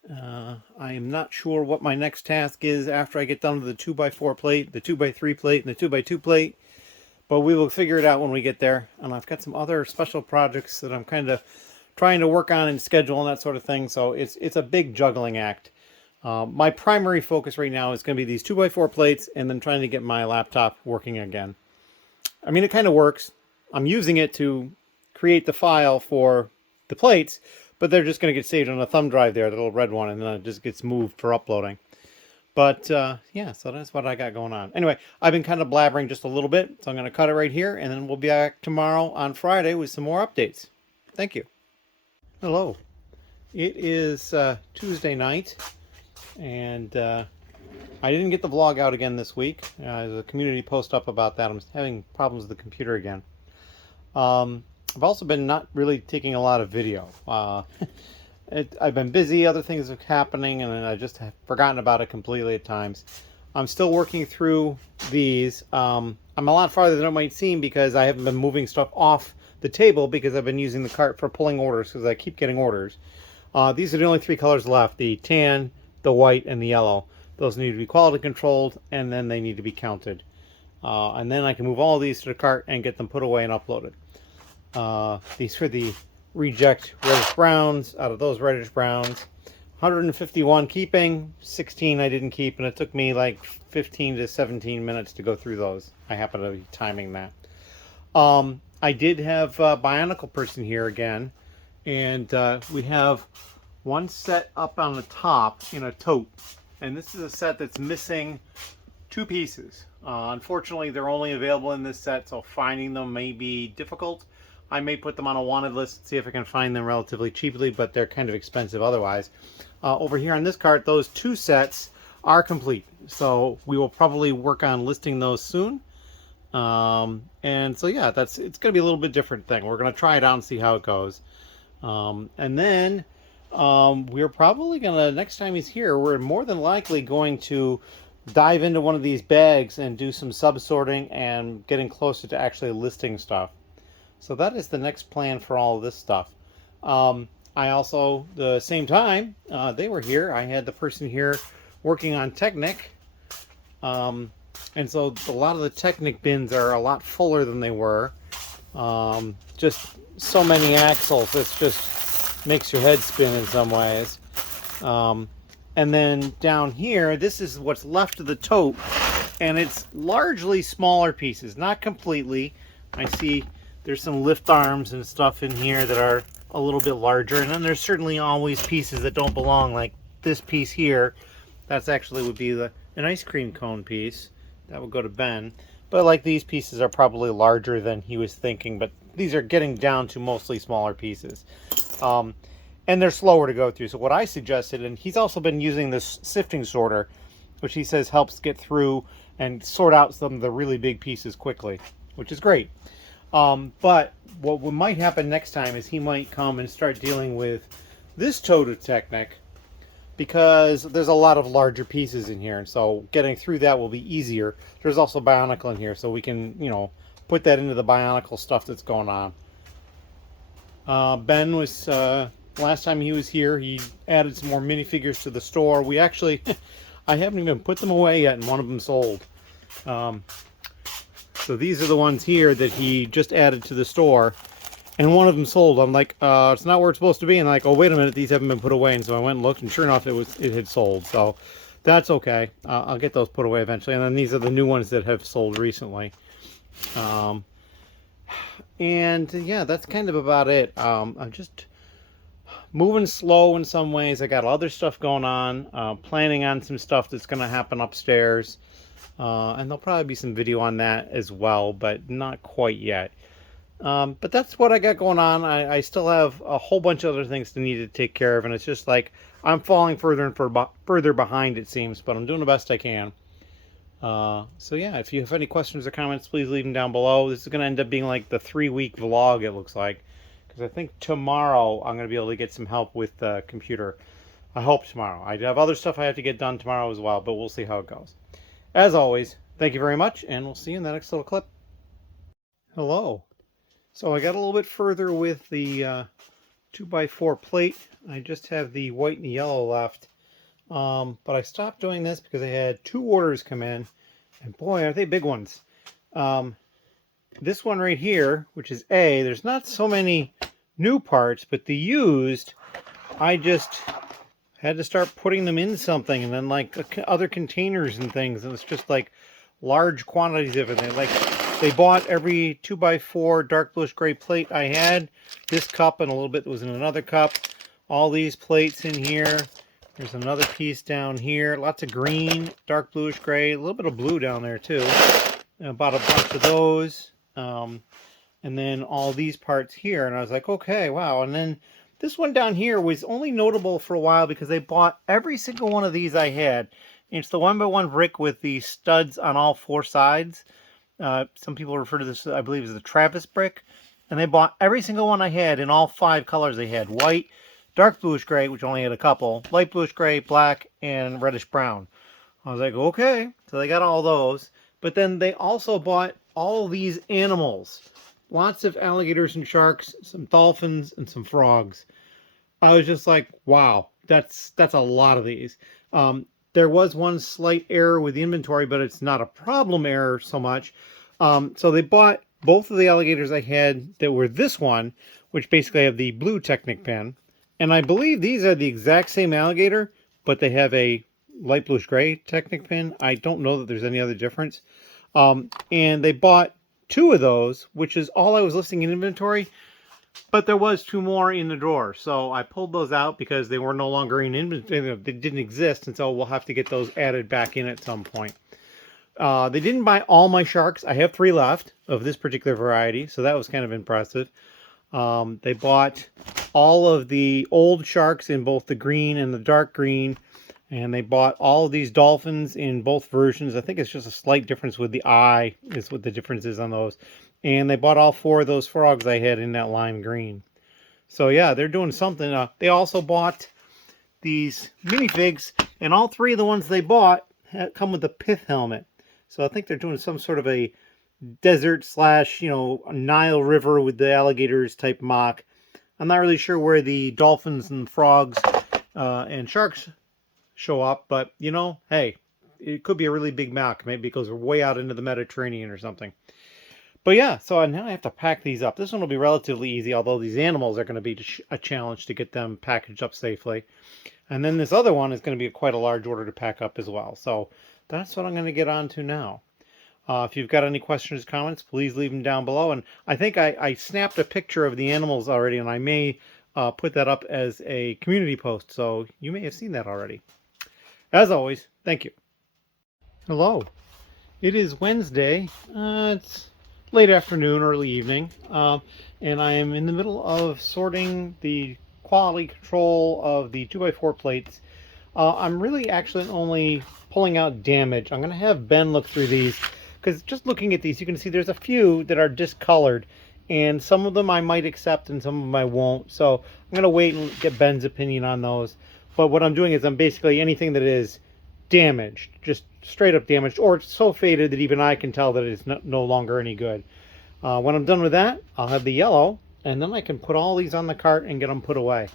I am not sure what my next task is after I get done with the 2x4 plate, the 2x3 plate, and the 2x2 plate. But we will figure it out when we get there. And I've got some other special projects that I'm kind of trying to work on and schedule and that sort of thing. So it's a big juggling act. My primary focus right now is going to be these 2x4 plates and then trying to get my laptop working again. I mean, it kind of works. I'm using it to create the file for the plates, but they're just going to get saved on a thumb drive there, the little red one, and then it just gets moved for uploading. But yeah, so that's what I got going on. Anyway, I've been kind of blabbering just a little bit, so I'm going to cut it right here, and then we'll be back tomorrow on Friday with some more updates. Thank you. Hello. It is Tuesday night, and I didn't get the vlog out again this week. There's a community post up about that. I'm having problems with the computer again. I've also been not really taking a lot of video. I've been busy, other things are happening, and I just have forgotten about it completely at times. I'm still working through these. I'm a lot farther than it might seem because I haven't been moving stuff off the table because I've been using the cart for pulling orders because I keep getting orders. These are the only three colors left, the tan, the white, and the yellow. Those need to be quality controlled, and then they need to be counted. And then I can move all of these to the cart and get them put away and uploaded. These are the reject reddish browns. Out of those reddish browns, 151 keeping, 16 I didn't keep, and it took me like 15 to 17 minutes to go through those. I happen to be timing that. I did have Bionicle Person here again, and we have one set up on the top in a tote, and this is a set that's missing two pieces. Unfortunately, they're only available in this set, so finding them may be difficult. I may put them on a wanted list and see if I can find them relatively cheaply, but they're kind of expensive otherwise. Over here on this cart, those two sets are complete, so we will probably work on listing those soon. And so yeah, it's going to be a little bit different thing. We're going to try it out and see how it goes. And then we're probably going to, next time he's here, we're more than likely going to dive into one of these bags and do some sub-sorting and getting closer to actually listing stuff. So that is the next plan for all of this stuff. I also, the same time, they were here. I had the person here working on Technic. And so a lot of the Technic bins are a lot fuller than they were. Just so many axles, it just makes your head spin in some ways. And then down here, this is what's left of the tote. And it's largely smaller pieces, not completely. I see there's some lift arms and stuff in here that are a little bit larger. And then there's certainly always pieces that don't belong, like this piece here. That's actually would be an ice cream cone piece. That would go to Ben. But like these pieces are probably larger than he was thinking. But these are getting down to mostly smaller pieces. And they're slower to go through. So what I suggested, and he's also been using this sifting sorter, which he says helps get through and sort out some of the really big pieces quickly, which is great. But what might happen next time is he might come and start dealing with this Tote Technic because there's a lot of larger pieces in here, and so getting through that will be easier. There's also Bionicle in here, so we can, you know, put that into the Bionicle stuff that's going on. Ben was, last time he was here, he added some more minifigures to the store. We actually, I haven't even put them away yet, and one of them sold. So these are the ones here that he just added to the store. and one of them sold. I'm like, it's not where it's supposed to be. And like, oh, wait a minute, these haven't been put away. And so I went and looked, and sure enough, it had sold. So that's okay. I'll get those put away eventually. And then these are the new ones that have sold recently. And yeah, that's kind of about it. I'm just moving slow in some ways. I got other stuff going on, planning on some stuff that's going to happen upstairs. And there'll probably be some video on that as well, but not quite yet. But that's what I got going on. I still have a whole bunch of other things to need to take care of, and it's just like I'm falling further and further behind, it seems, but I'm doing the best I can. So yeah, if you have any questions or comments, please leave them down below. This is going to end up being like the 3-week vlog, it looks like, because I think tomorrow I'm going to be able to get some help with the computer. I hope tomorrow. I have other stuff I have to get done tomorrow as well, but we'll see how it goes. As always, thank you very much, and we'll see you in the next little clip. Hello. So I got a little bit further with the 2x4 plate. I just have the white and the yellow left. But I stopped doing this because I had 2 orders come in, and boy, are they big ones. This one right here, which is A, there's not so many new parts, but the used, I just had to start putting them in something, and then like other containers and things, and it's just like large quantities of it. Like they bought every 2x4 dark bluish gray plate I had, this cup and a little bit was in another cup, all these plates in here. There's another piece down here. Lots of green, dark bluish gray, a little bit of blue down there too. I bought a bunch of those. And then all these parts here. And I was like, okay, wow. And then this one down here was only notable for a while because they bought every single one of these I had. It's the 1x1 brick with the studs on all 4 sides. Some people refer to this, I believe, as the Travis brick. And they bought every single one I had in all 5 colors they had. White, dark bluish gray, which only had a couple, light bluish gray, black, and reddish brown. I was like, okay. So they got all those. But then they also bought all these animals. Lots of alligators and sharks, some dolphins, and some frogs. I was just like, wow, that's a lot of these. There was one slight error with the inventory, but it's not a problem error so much. So they bought both of the alligators I had that were this one, which basically have the blue Technic pen. And I believe these are the exact same alligator, but they have a light bluish gray Technic pin. I don't know that there's any other difference. And they bought 2 of those, which is all I was listing in inventory, but there was 2 more in the drawer. So I pulled those out because they were no longer in inventory. They didn't exist, and so we'll have to get those added back in at some point. They didn't buy all my sharks. I have 3 left of this particular variety, so that was kind of impressive. They bought all of the old sharks in both the green and the dark green, and they bought all of these dolphins in both versions. I think it's just a slight difference with the eye is what the difference is on those. And they bought all 4 of those frogs I had in that lime green. So yeah, they're doing something. They also bought these minifigs, and all 3 of the ones they bought come with a pith helmet. So I think they're doing some sort of a desert / Nile River with the alligators type mock. I'm not really sure where the dolphins and frogs and sharks show up, but hey, it could be a really big mock. Maybe it goes way out into the Mediterranean or something. But yeah, so now I have to pack these up. This one will be relatively easy, although these animals are going to be a challenge to get them packaged up safely. And then this other one is going to be quite a large order to pack up as well. So that's what I'm going to get on to now. If you've got any questions or comments, please leave them down below. And I think I snapped a picture of the animals already, and I may put that up as a community post. So you may have seen that already. As always, thank you. Hello. It is Wednesday. It's late afternoon, early evening. And I am in the middle of sorting the quality control of the 2x4 plates. I'm really actually only pulling out damage. I'm going to have Ben look through these, because just looking at these, you can see there's a few that are discolored, and some of them I might accept and some of them I won't. So I'm going to wait and get Ben's opinion on those. But what I'm doing is I'm basically anything that is damaged, just straight up damaged, or so faded that even I can tell that it's no longer any good. When I'm done with that, I'll have the yellow, and then I can put all these on the cart and get them put away.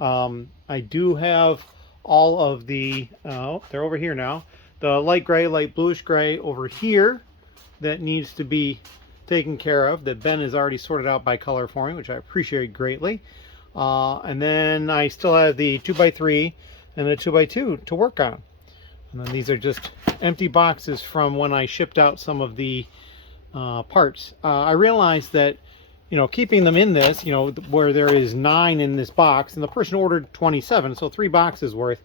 I do have all of the, they're over here now, the light gray, light bluish gray over here that needs to be taken care of that Ben has already sorted out by color for me, which I appreciate greatly. And then I still have the 2x3 and the 2x2 to work on. And then these are just empty boxes from when I shipped out some of the parts. I realized that, you know, keeping them in this, you know, where there is 9 in this box, and the person ordered 27, so 3 boxes worth,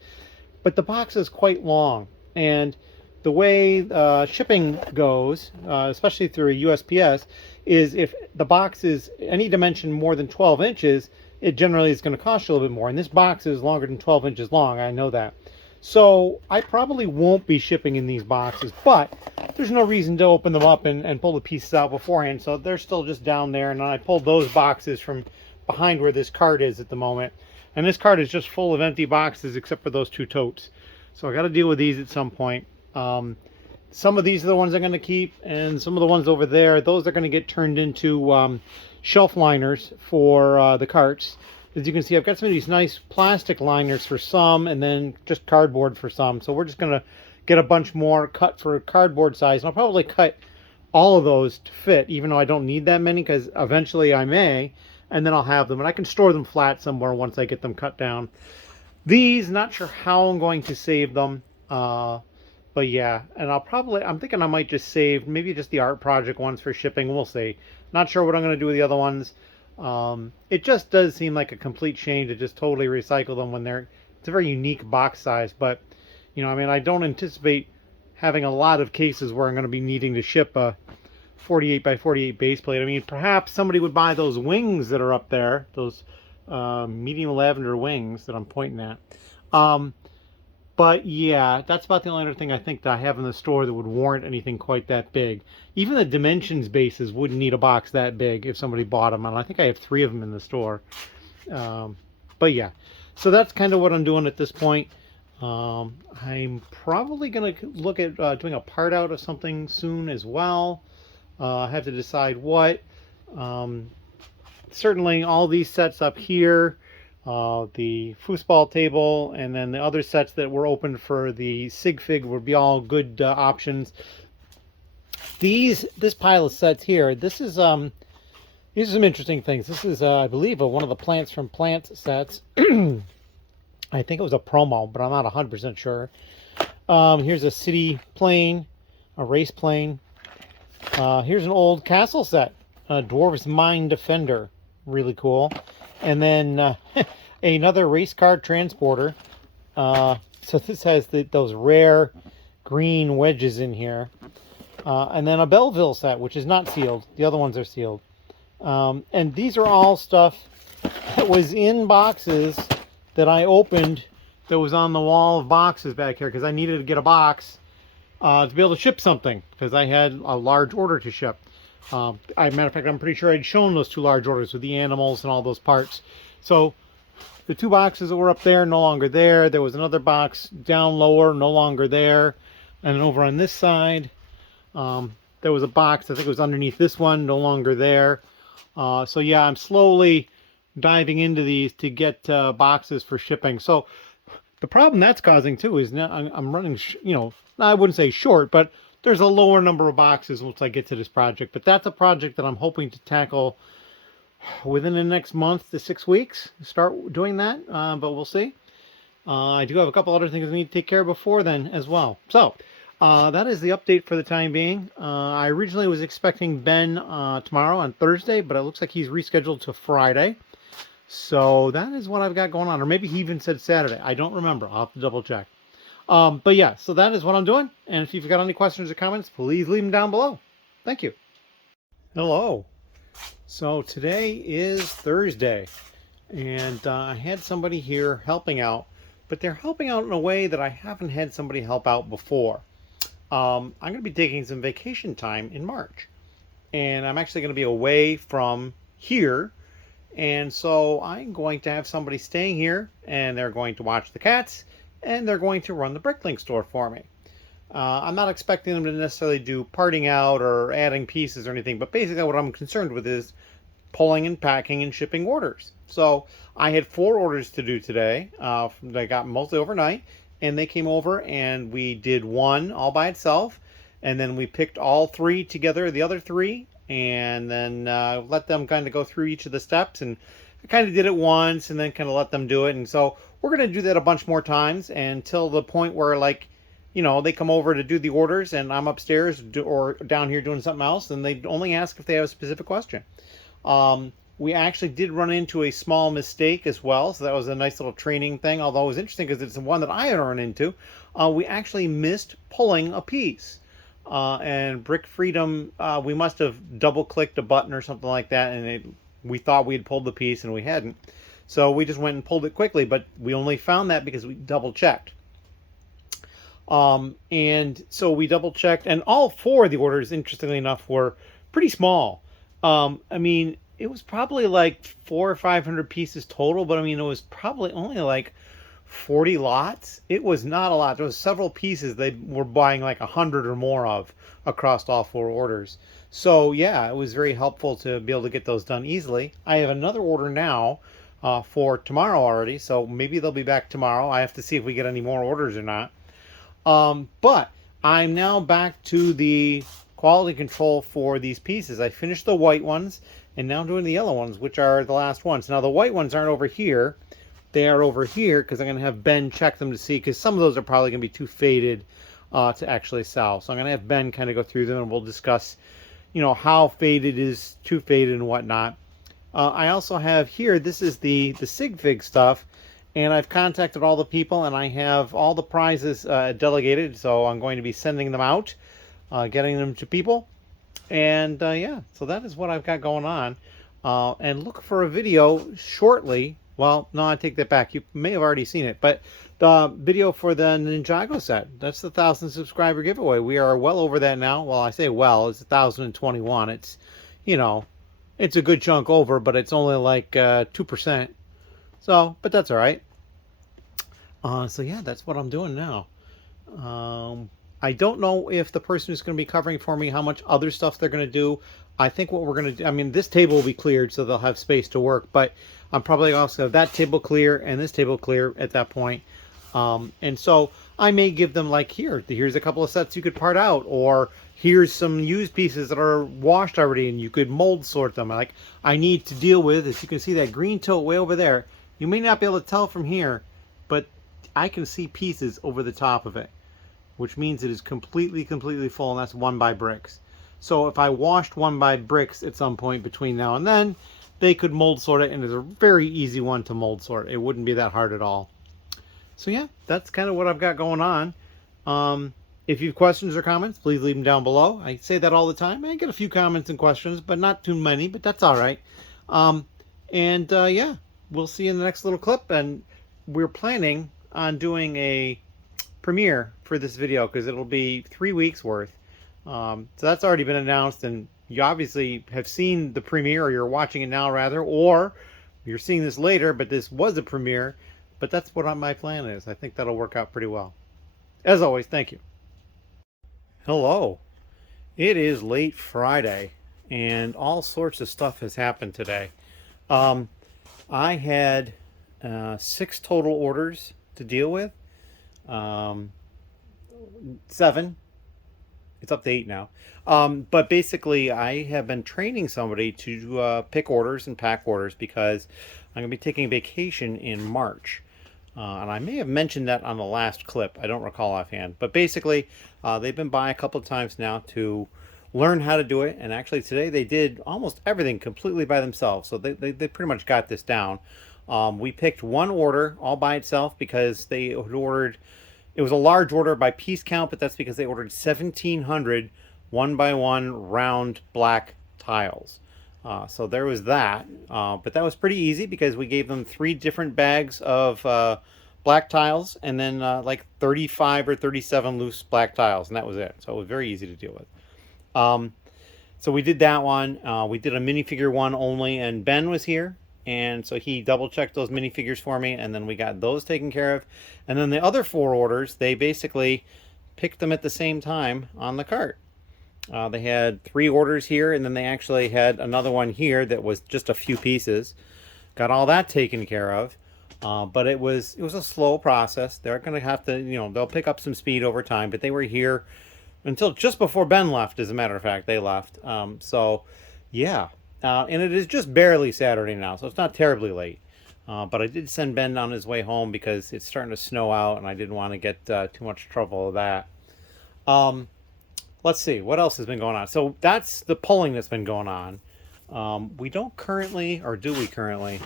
but the box is quite long. And the way shipping goes, especially through a USPS, is if the box is any dimension more than 12 inches, it generally is going to cost you a little bit more. And this box is longer than 12 inches long, I know that. So I probably won't be shipping in these boxes, but there's no reason to open them up and pull the pieces out beforehand. So they're still just down there, and I pulled those boxes from behind where this cart is at the moment. And this cart is just full of empty boxes except for those 2 totes. So I got to deal with these at some point. Some of these are the ones I'm going to keep, and some of the ones over there, those are going to get turned into shelf liners for the carts. As you can see, I've got some of these nice plastic liners for some, and then just cardboard for some. So we're just going to get a bunch more cut for cardboard size. And I'll probably cut all of those to fit, even though I don't need that many, because eventually I may, and then I'll have them. And I can store them flat somewhere once I get them cut down. These, not sure how I'm going to save them. But yeah, and I'm thinking I might just save maybe just the art project ones for shipping. We'll see. Not sure what I'm going to do with the other ones. It just does seem like a complete shame to just totally recycle them when it's a very unique box size. But, you know, I mean, I don't anticipate having a lot of cases where I'm going to be needing to ship a 48 by 48 base plate. I mean, perhaps somebody would buy those wings that are up there, those medium lavender wings that I'm pointing at. But yeah, that's about the only other thing I think that I have in the store that would warrant anything quite that big. Even the dimensions bases wouldn't need a box that big if somebody bought them. And I think I have 3 of them in the store. But yeah, so that's kind of what I'm doing at this point. I'm probably going to look at doing a part out of something soon as well. I have to decide what. Certainly all these sets up here. The foosball table, and then the other sets that were open for the sig fig would be all good options. This pile of sets here, these are some interesting things. This is I believe one of the Plants from Plants sets. I think it was a promo, but I'm not 100% sure. Here's a city plane, a race plane. Here's an old castle set, a Dwarf's Mine Defender, really cool. And then another race car transporter. So this has those rare green wedges in here. And then a Belleville set, which is not sealed. The other ones are sealed. And these are all stuff that was in boxes that I opened that was on the wall of boxes back here because I needed to get a box to be able to ship something because I had a large order to ship. Matter of fact, I'm pretty sure I'd shown those 2 large orders with the animals and all those parts. So the 2 boxes that were up there, no longer there. There was another box down lower, no longer there. And over on this side, there was a box, I think it was underneath this one, no longer there. So yeah, I'm slowly diving into these to get boxes for shipping. So the problem that's causing too is now I'm running, you know, I wouldn't say short, but there's a lower number of boxes once I get to this project. But that's a project that I'm hoping to tackle within the next month to 6 weeks. Start doing that, but we'll see. I do have a couple other things I need to take care of before then as well. So that is the update for the time being. I originally was expecting Ben tomorrow on Thursday, but it looks like he's rescheduled to Friday. So that is what I've got going on. Or maybe he even said Saturday. I don't remember. I'll have to double check. But yeah, so that is what I'm doing. And if you've got any questions or comments, please leave them down below. Thank you. Hello. So today is Thursday. And I had somebody here helping out. But they're helping out in a way that I haven't had somebody help out before. I'm going to be taking some vacation time in March. And I'm actually going to be away from here. And so I'm going to have somebody staying here. And they're going to watch the cats. And they're going to run the Bricklink store for me. I'm not expecting them to necessarily do parting out or adding pieces or anything. But basically what I'm concerned with is pulling and packing and shipping orders. So I had 4 orders to do today. I got mostly overnight. And they came over and we did one all by itself. And then we picked all 3 together, the other 3. and then let them kind of go through each of the steps. And I kind of did it once and then kind of let them do it. And so we're going to do that a bunch more times until the point where, like, you know, they come over to do the orders and I'm upstairs or down here doing something else, and they only ask if they have a specific question. We actually did run into a small mistake as well, so that was a nice little training thing, although it was interesting because it's the one that I had run into. We actually missed pulling a piece. And Brick Freedom, we must have double-clicked a button or something like that, and we thought we had pulled the piece, and we hadn't. So we just went and pulled it quickly, but we only found that because we double-checked. And so we double-checked, and all four of the orders, interestingly enough, were pretty small. I mean, it was probably like 400 or 500 pieces total, but I mean, it was probably only like 40 lots. It was not a lot. There was several pieces they were buying like 100 or more of across all four orders. So yeah, it was very helpful to be able to get those done easily. I have another order now for tomorrow already, so maybe they'll be back tomorrow. I have to see if we get any more orders or not. But I'm now back to the quality control for these pieces. I finished the white ones, and now I'm doing the yellow ones, which are the last ones. Now the white ones aren't over here. They are over here because I'm going to have Ben check them to see, because some of those are probably going to be too faded to actually sell. So I'm going to have Ben kind of go through them, and we'll discuss, you know, how faded is too faded and whatnot. I also have here, this is the sig fig stuff, and I've contacted all the people, and I have all the prizes delegated, so I'm going to be sending them out, getting them to people. And yeah, so that is what I've got going on. And look for a video shortly. Well, no, I take that back. You may have already seen it, but the video for the Ninjago set, that's the 1,000 subscriber giveaway. We are well over that now. Well, I say well, it's 1,021. It's, you know, it's a good chunk over, but it's only like 2%. So, but that's all right. So yeah, that's what I'm doing now. I don't know if the person who's going to be covering for me how much other stuff they're going to do. I think what we're going to do, I mean, this table will be cleared, so they'll have space to work, but I'm probably also have that table clear and this table clear at that point. And so I may give them, like, here's a couple of sets you could part out, or here's some used pieces that are washed already and you could mold sort them. Like, I need to deal with, as you can see, that green tote way over there. You may not be able to tell from here, but I can see pieces over the top of it, which means it is completely full, and that's One by Bricks. So if I washed One by Bricks at some point between now and then, they could mold sort it, and it's a very easy one to mold sort. It wouldn't be that hard at all. So yeah, that's kind of what I've got going on. If you have questions or comments, please leave them down below. I say that all the time. I get a few comments and questions, but not too many, but that's all right. Yeah, we'll see you in the next little clip, and we're planning on doing a premiere for this video because it'll be 3 weeks worth. So that's already been announced, and you obviously have seen the premiere, or you're watching it now rather, or you're seeing this later, but this was a premiere. But that's what my plan is. I think that'll work out pretty well. As always, thank you. Hello. It is late Friday, and all sorts of stuff has happened today. I had 6 total orders to deal with. 7. It's up to 8 now. But basically, I have been training somebody to pick orders and pack orders because I'm going to be taking a vacation in March. And I may have mentioned that on the last clip. I don't recall offhand. But basically, they've been by a couple of times now to learn how to do it. And actually, today they did almost everything completely by themselves. So they pretty much got this down. We picked one order all by itself because they had ordered... It was a large order by piece count, but that's because they ordered 1,700 1x1 round black tiles. So there was that. But that was pretty easy because we gave them 3 different bags of black tiles and then like 35 or 37 loose black tiles, and that was it. So it was very easy to deal with. So we did that one. We did a minifigure one only, and Ben was here. And so he double checked those minifigures for me, and then we got those taken care of. And then the other 4 orders, they basically picked them at the same time on the cart. They had 3 orders here, and then they actually had another one here that was just a few pieces. Got all that taken care of. But it was a slow process. They're going to have to, you know, they'll pick up some speed over time, but they were here until just before Ben left, as a matter of fact. They left. So, yeah. And it is just barely Saturday now, so it's not terribly late. But I did send Ben on his way home because it's starting to snow out, and I didn't want to get too much trouble with that. Let's see, what else has been going on? So that's the pulling that's been going on. We don't currently, or do we currently?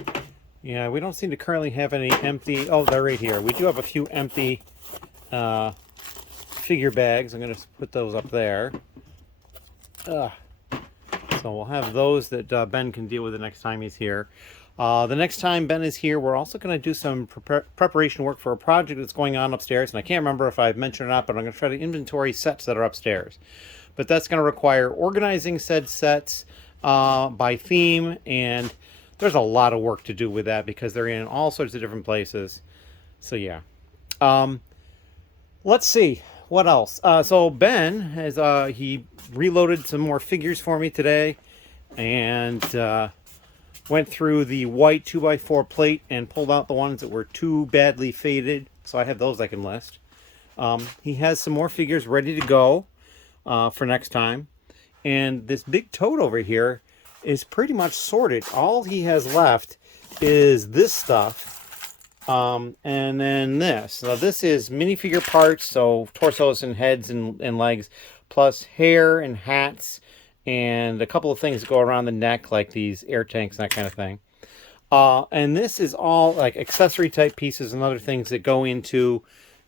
Yeah, we don't seem to currently have any empty. Oh, they're right here. We do have a few empty figure bags. I'm going to put those up there. So we'll have those that Ben can deal with the next time he's here. The next time Ben is here, we're also going to do some preparation work for a project that's going on upstairs. And I can't remember if I've mentioned or not, but I'm going to try to inventory sets that are upstairs. But that's going to require organizing said sets by theme. And there's a lot of work to do with that because they're in all sorts of different places. So, yeah. Let's see. What else? So Ben has he reloaded some more figures for me today. And went through the white 2x4 plate and pulled out the ones that were too badly faded. So I have those I can list. He has some more figures ready to go for next time. And this big tote over here is pretty much sorted. All he has left is this stuff. And then this. Now this is minifigure parts, so torsos and heads and legs, plus hair and hats, and a couple of things that go around the neck, like these air tanks and that kind of thing. And this is all like accessory type pieces and other things that go into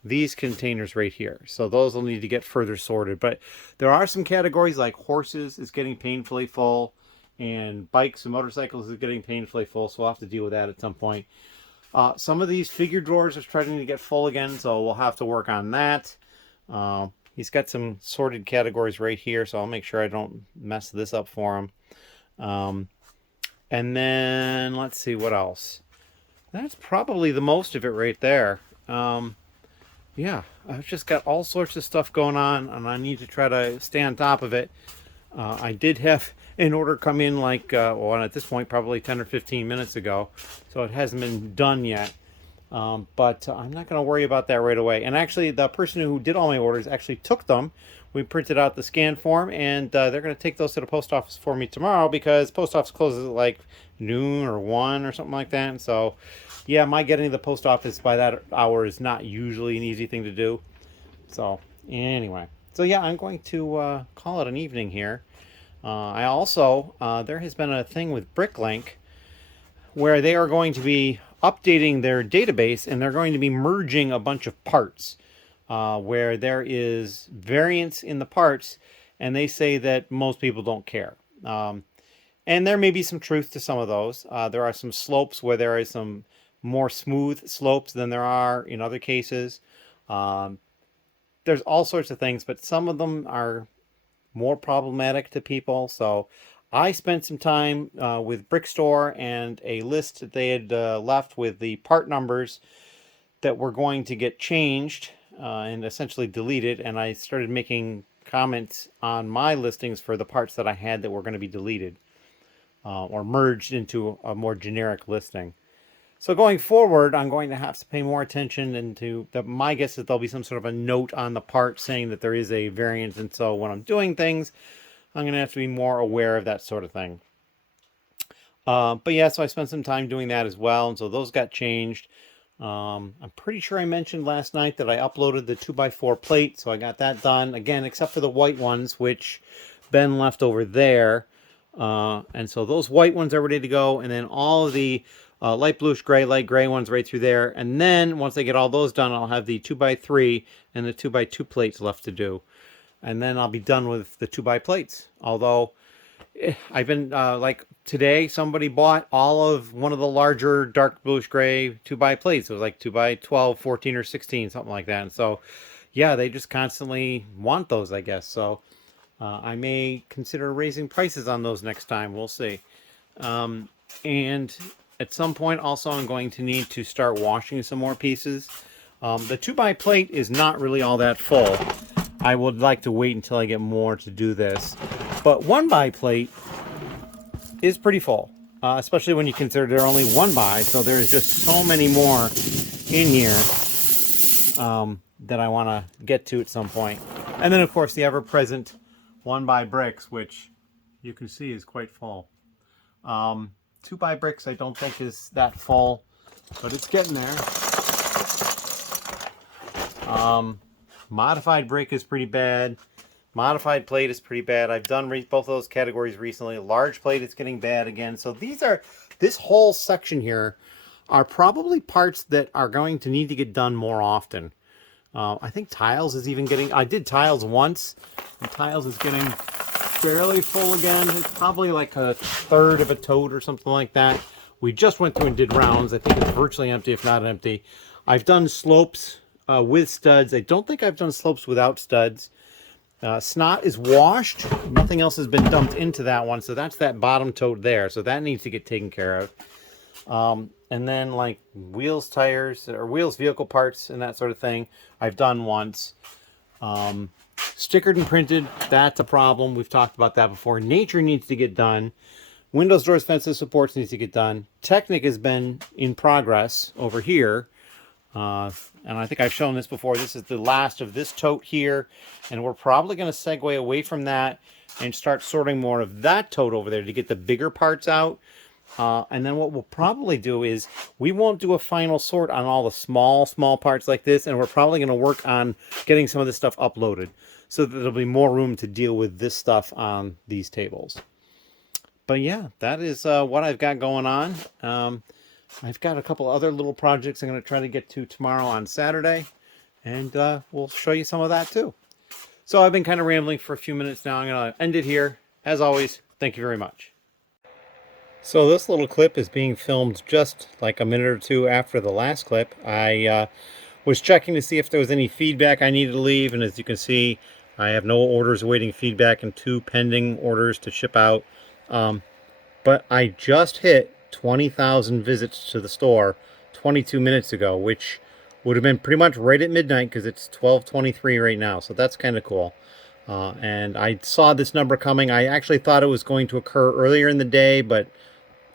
these containers right here. So those will need to get further sorted. But there are some categories like horses is getting painfully full, and bikes and motorcycles is getting painfully full. So we'll have to deal with that at some point. Some of these figure drawers are starting to get full again, so we'll have to work on that. He's got some sorted categories right here, so I'll make sure I don't mess this up for him. And then, let's see, what else? That's probably the most of it right there. Yeah, I've just got all sorts of stuff going on, and I need to try to stay on top of it. I did have an order come in like, well, at this point, probably 10 or 15 minutes ago, so it hasn't been done yet. But I'm not going to worry about that right away. And actually, the person who did all my orders actually took them. We printed out the scan form, and they're going to take those to the post office for me tomorrow because post office closes at like noon or 1 or something like that. And so, yeah, my getting to the post office by that hour is not usually an easy thing to do. So, anyway. So, yeah, I'm going to call it an evening here. I also, there has been a thing with Bricklink where they are going to be updating their database, and they're going to be merging a bunch of parts where there is variance in the parts, and they say that most people don't care. And there may be some truth to some of those. There are some slopes where there is some more smooth slopes than there are in other cases. There's all sorts of things, but some of them are more problematic to people. So I spent some time with Brickstore and a list that they had left with the part numbers that were going to get changed and essentially deleted. And I started making comments on my listings for the parts that I had that were going to be deleted or merged into a more generic listing. So going forward, I'm going to have to pay more attention into my guess is there'll be some sort of a note on the part saying that there is a variance. And so when I'm doing things, I'm going to have to be more aware of that sort of thing. But yeah, so I spent some time doing that as well. And so those got changed. I'm pretty sure I mentioned last night that I uploaded the 2x4 plate. So I got that done again, except for the white ones, which Ben left over there. And so those white ones are ready to go. And then all of the light bluish gray, light gray ones right through there. And then once I get all those done, I'll have the 2x3 and the 2x2 plates left to do. And then I'll be done with the 2x plates. Although I've been like today, somebody bought all of one of the larger dark bluish gray 2x plates. It was like 2x12, 14 or 16, something like that. And so, yeah, they just constantly want those, I guess. So I may consider raising prices on those next time. We'll see. And at some point, also, I'm going to need to start washing some more pieces. The 2x plate is not really all that full. I would like to wait until I get more to do this. But 1x plate is pretty full, especially when you consider they're only 1x. So there's just so many more in here that I want to get to at some point. And then, of course, the ever-present one by bricks, which you can see is quite full. Two by bricks I don't think is that full, but it's getting there. Modified brick is pretty bad. Modified plate is pretty bad. I've done both of those categories recently. Large plate is getting bad again. So this whole section here are probably parts that are going to need to get done more often. I think tiles is even getting, I did tiles once, and tiles is getting fairly full again. It's probably like a third of a tote or something like that. We just went through and did rounds. I think it's virtually empty, if not empty. I've done slopes with studs. I don't think I've done slopes without studs. Snot is washed. Nothing else has been dumped into that one, so that's that bottom tote there. So that needs to get taken care of. And then like wheels, tires, or wheels, vehicle parts, and that sort of thing, I've done once. Stickered and printed, that's a problem. We've talked about that before. Nature needs to get done. Windows, doors, fences, supports needs to get done. Technic has been in progress over here. And I think I've shown this before. This is the last of this tote here. And we're probably going to segue away from that and start sorting more of that tote over there to get the bigger parts out. And then what we'll probably do is we won't do a final sort on all the small parts like this. And we're probably going to work on getting some of this stuff uploaded so that there'll be more room to deal with this stuff on these tables. But yeah, that is what I've got going on. I've got a couple other little projects I'm going to try to get to tomorrow on Saturday. And we'll show you some of that too. So I've been kind of rambling for a few minutes now. I'm going to end it here. As always, thank you very much. So this little clip is being filmed just like a minute or two after the last clip. I was checking to see if there was any feedback I needed to leave, and as you can see, I have no orders awaiting feedback and 2 pending orders to ship out. But I just hit 20,000 visits to the store 22 minutes ago, which would have been pretty much right at midnight because it's 12:23 right now, so that's kind of cool. And I saw this number coming. I actually thought it was going to occur earlier in the day, but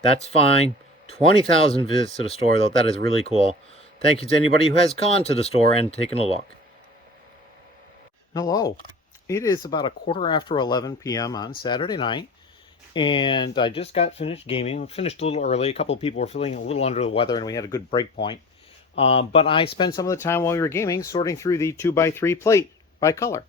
that's fine. 20,000 visits to the store, though. That is really cool. Thank you to anybody who has gone to the store and taken a look. Hello. It is about a quarter after 11 p.m. on Saturday night, and I just got finished gaming. We finished a little early. A couple of people were feeling a little under the weather, and we had a good break point. But I spent some of the time while we were gaming sorting through the 2x3 plate by color.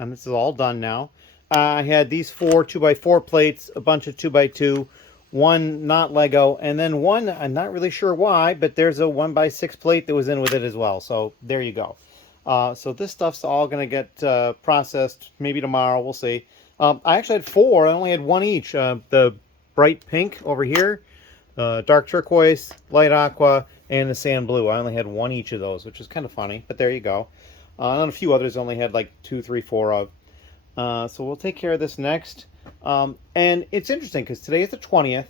And this is all done now. I had these 4 2x4 plates, a bunch of 2x2, one not Lego, and then one, I'm not really sure why, but there's a 1x6 plate that was in with it as well. So there you go. So this stuff's all going to get processed maybe tomorrow. We'll see. I actually had 4. I only had 1 each. The bright pink over here, dark turquoise, light aqua, and the sand blue. I only had 1 each of those, which is kind of funny, but there you go. And a few others I only had like 2, 3, 4 of. So we'll take care of this next. And it's interesting because today is the 20th,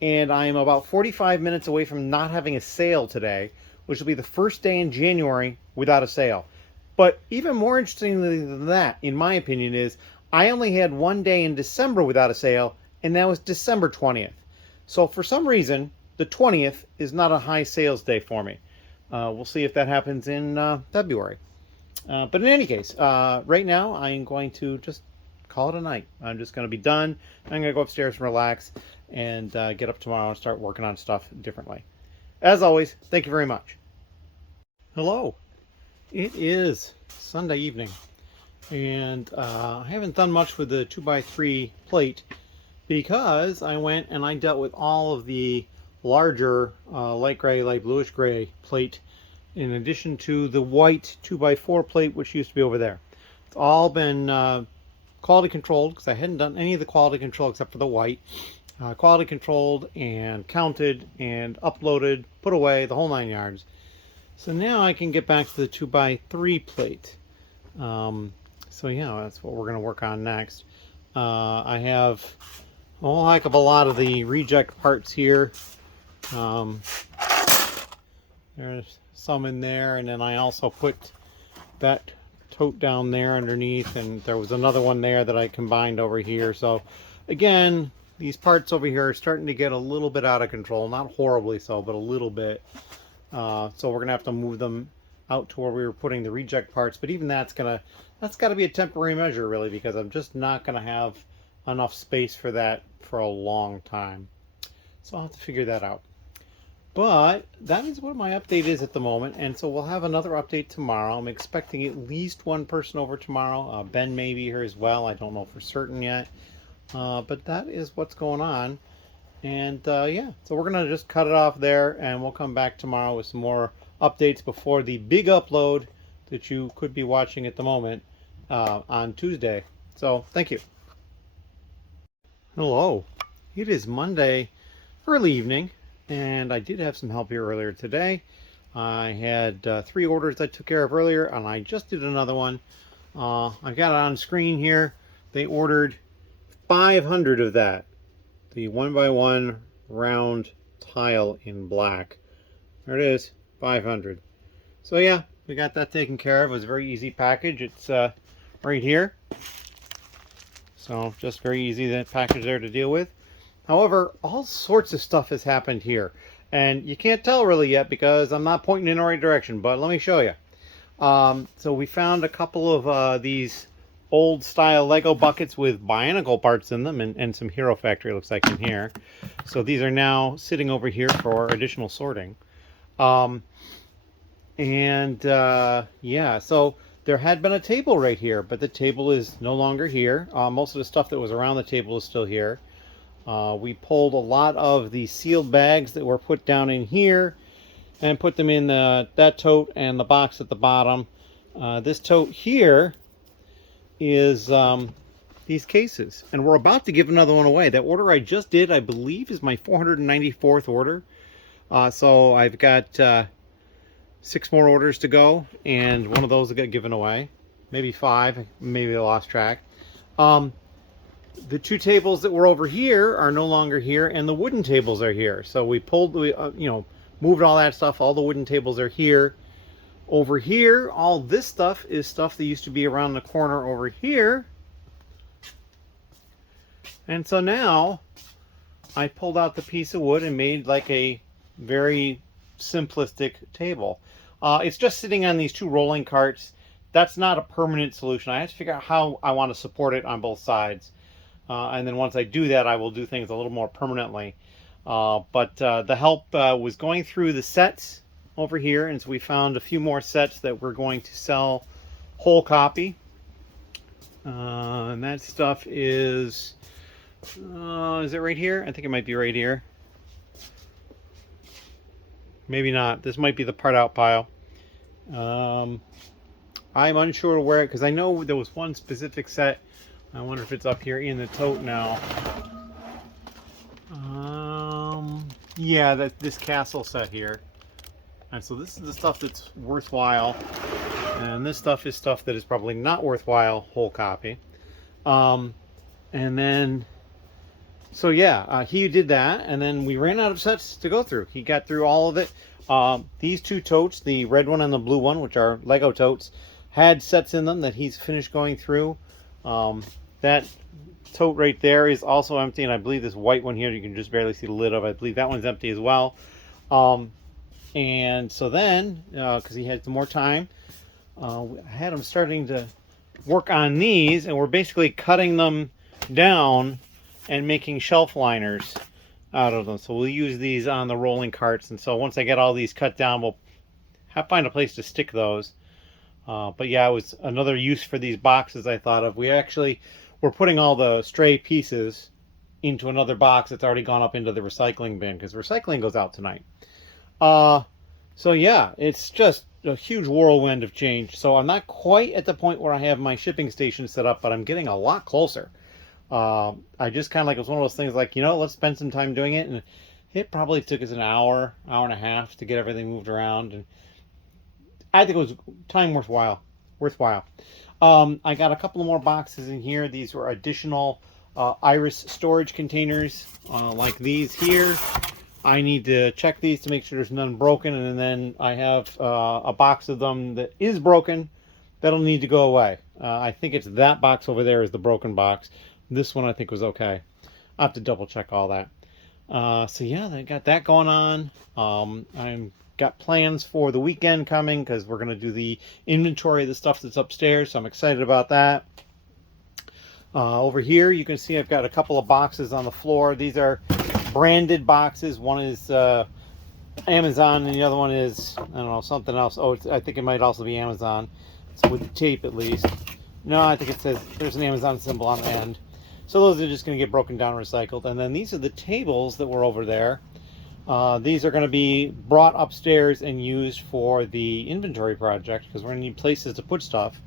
and I'm about 45 minutes away from not having a sale today, which will be the first day in January without a sale. But even more interestingly than that, in my opinion, is I only had 1 day in December without a sale, and that was December 20th. So for some reason, the 20th is not a high sales day for me. We'll see if that happens in February. But in any case, right now I'm going to just call it a night. I'm just going to be done. I'm going to go upstairs and relax and get up tomorrow and start working on stuff differently. As always, thank you very much. Hello. It is Sunday evening, and I haven't done much with the 2x3 plate because I went and I dealt with all of the larger light gray, light bluish gray plate in addition to the white 2x4 plate, which used to be over there. It's all been quality controlled because I hadn't done any of the quality control except for the white. Quality controlled and counted and uploaded, put away, the whole 9 yards. So now I can get back to the 2x3 plate. So yeah, that's what we're going to work on next. I have a whole heck of a lot of the reject parts here. There's some in there, and then I also put that tote down there underneath, and there was another one there that I combined over here. So again, these parts over here are starting to get a little bit out of control. Not horribly so, but a little bit. So we're gonna have to move them out to where we were putting the reject parts, but even that's got to be a temporary measure really, because I'm just not gonna have enough space for that for a long time. So I'll have to figure that out. But that is what my update is at the moment, and so we'll have another update tomorrow. I'm expecting at least one person over tomorrow. Ben may be here as well. I don't know for certain yet, but that is what's going on. And yeah, so we're gonna just cut it off there, and we'll come back tomorrow with some more updates before the big upload that you could be watching at the moment on Tuesday. So thank you. Hello, it is Monday early evening, and I did have some help here earlier today. I had 3 orders I took care of earlier, and I just did another one. I got it on screen here. They ordered 500 of that, the 1x1 round tile in black. There it is, 500. So yeah, we got that taken care of. It was a very easy package. It's right here. So just very easy, that package there to deal with. However, all sorts of stuff has happened here. And you can't tell really yet because I'm not pointing in the right direction, but let me show you. So we found a couple of these old style Lego buckets with Bionicle parts in them, and some Hero Factory looks like in here. So these are now sitting over here for additional sorting. Yeah, so there had been a table right here, but the table is no longer here. Most of the stuff that was around the table is still here. We pulled a lot of the sealed bags that were put down in here and put them in that tote and the box at the bottom. This tote here is these cases, and we're about to give another one away. That order I just did, I believe, is my 494th order. So I've got 6 more orders to go, and one of those will get given away. Maybe 5, maybe I lost track. The 2 tables that were over here are no longer here, and the wooden tables are here. So we moved all that stuff. All the wooden tables are here. Over here, all this stuff is stuff that used to be around the corner over here. And so now I pulled out the piece of wood and made like a very simplistic table. It's just sitting on these 2 rolling carts. That's not a permanent solution. I have to figure out how I want to support it on both sides. And then once I do that, I will do things a little more permanently. But the help was going through the sets over here, and so we found a few more sets that we're going to sell whole copy. And that stuff is it right here? I think it might be right here. Maybe not. This might be the part out pile. I'm unsure where, because I know there was one specific set. I wonder if it's up here in the tote now. Yeah, this castle set here. And so this is the stuff that's worthwhile, and this stuff is stuff that is probably not worthwhile whole copy. And then, so yeah, he did that, and then we ran out of sets to go through. He got through all of it. These 2 totes, the red one and the blue one, which are Lego totes, had sets in them that he's finished going through. That tote right there is also empty, and I believe this white one here, you can just barely see the lid of, I believe that one's empty as well. And so then, because he had some more time, I had him starting to work on these, and we're basically cutting them down and making shelf liners out of them. So we'll use these on the rolling carts, and so once I get all these cut down, we'll find a place to stick those. But yeah, it was another use for these boxes I thought of. We're putting all the stray pieces into another box that's already gone up into the recycling bin, because recycling goes out tonight. So yeah, it's just a huge whirlwind of change. So I'm not quite at the point where I have my shipping station set up, but I'm getting a lot closer. I just kind of like, it was one of those things like, let's spend some time doing it. And it probably took us an hour and a half to get everything moved around. And I think it was time worthwhile. I got a couple of more boxes in here. These were additional iris storage containers like these here. I need to check these to make sure there's none broken, and then I have a box of them that is broken that'll need to go away. I think it's that box over there is the broken box. This one I think was okay. I'll have to double check all that. So yeah, I got that going on. I'm got plans for the weekend coming because we're going to do the inventory of the stuff that's upstairs, so I'm excited about that. Over here you can see I've got a couple of boxes on the floor. These are branded boxes. One is Amazon and the other one is, I don't know, something else. Oh, I think it might also be Amazon. It's with the tape at least. No, I think it says there's an Amazon symbol on the end. So those are just going to get broken down and recycled. And then these are the tables that were over there. These are going to be brought upstairs and used for the inventory project because we're going to need places to put stuff.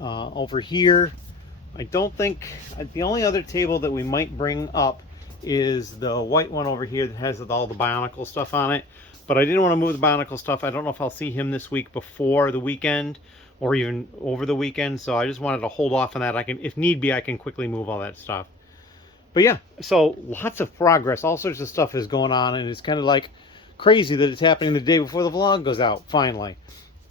Over here, I don't think, the only other table that we might bring up is the white one over here that has all the Bionicle stuff on it. But I didn't want to move the Bionicle stuff. I don't know if I'll see him this week before the weekend or even over the weekend. So I just wanted to hold off on that. I can, if need be, I can quickly move all that stuff. But yeah, so lots of progress. All sorts of stuff is going on, and it's kind of like crazy that it's happening the day before the vlog goes out, finally.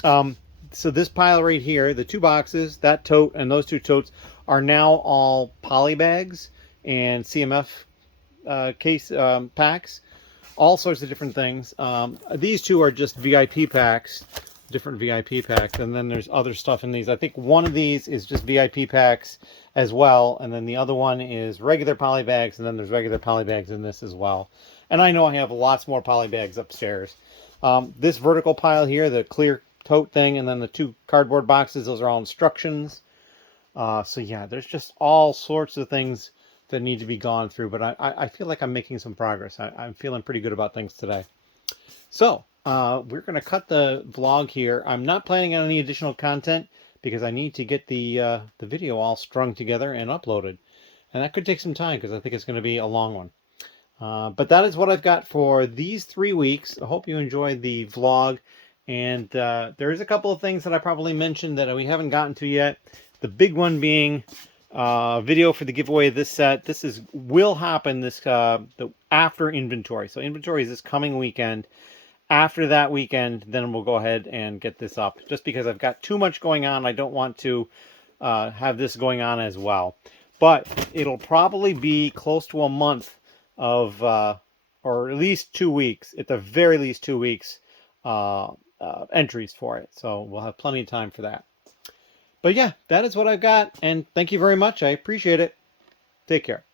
So this pile right here, the two boxes, that tote and those two totes are now all poly bags and CMF case packs, all sorts of different things. These two are just VIP packs, different VIP packs, and then there's other stuff in these. I think one of these is just VIP packs as well, and then the other one is regular poly bags, and then there's regular poly bags in this as well. And I know I have lots more poly bags upstairs. This vertical pile here, the clear tote thing, and then the two cardboard boxes, those are all instructions. So yeah, there's just all sorts of things that need to be gone through, but I feel like I'm making some progress. I'm feeling pretty good about things today. So we're going to cut the vlog here. I'm not planning on any additional content because I need to get the video all strung together and uploaded, and that could take some time because I think it's going to be a long one. But that is what I've got for these 3 weeks. I hope you enjoyed the vlog. And there is a couple of things that I probably mentioned that we haven't gotten to yet. The big one being video for the giveaway of this set. This will happen this after inventory. So inventory is this coming weekend. After that weekend, then we'll go ahead and get this up. Just because I've got too much going on, I don't want to have this going on as well. But it'll probably be close to a month of, or at least 2 weeks, at the very least 2 weeks, entries for it. So we'll have plenty of time for that. But yeah, that is what I've got. And thank you very much. I appreciate it. Take care.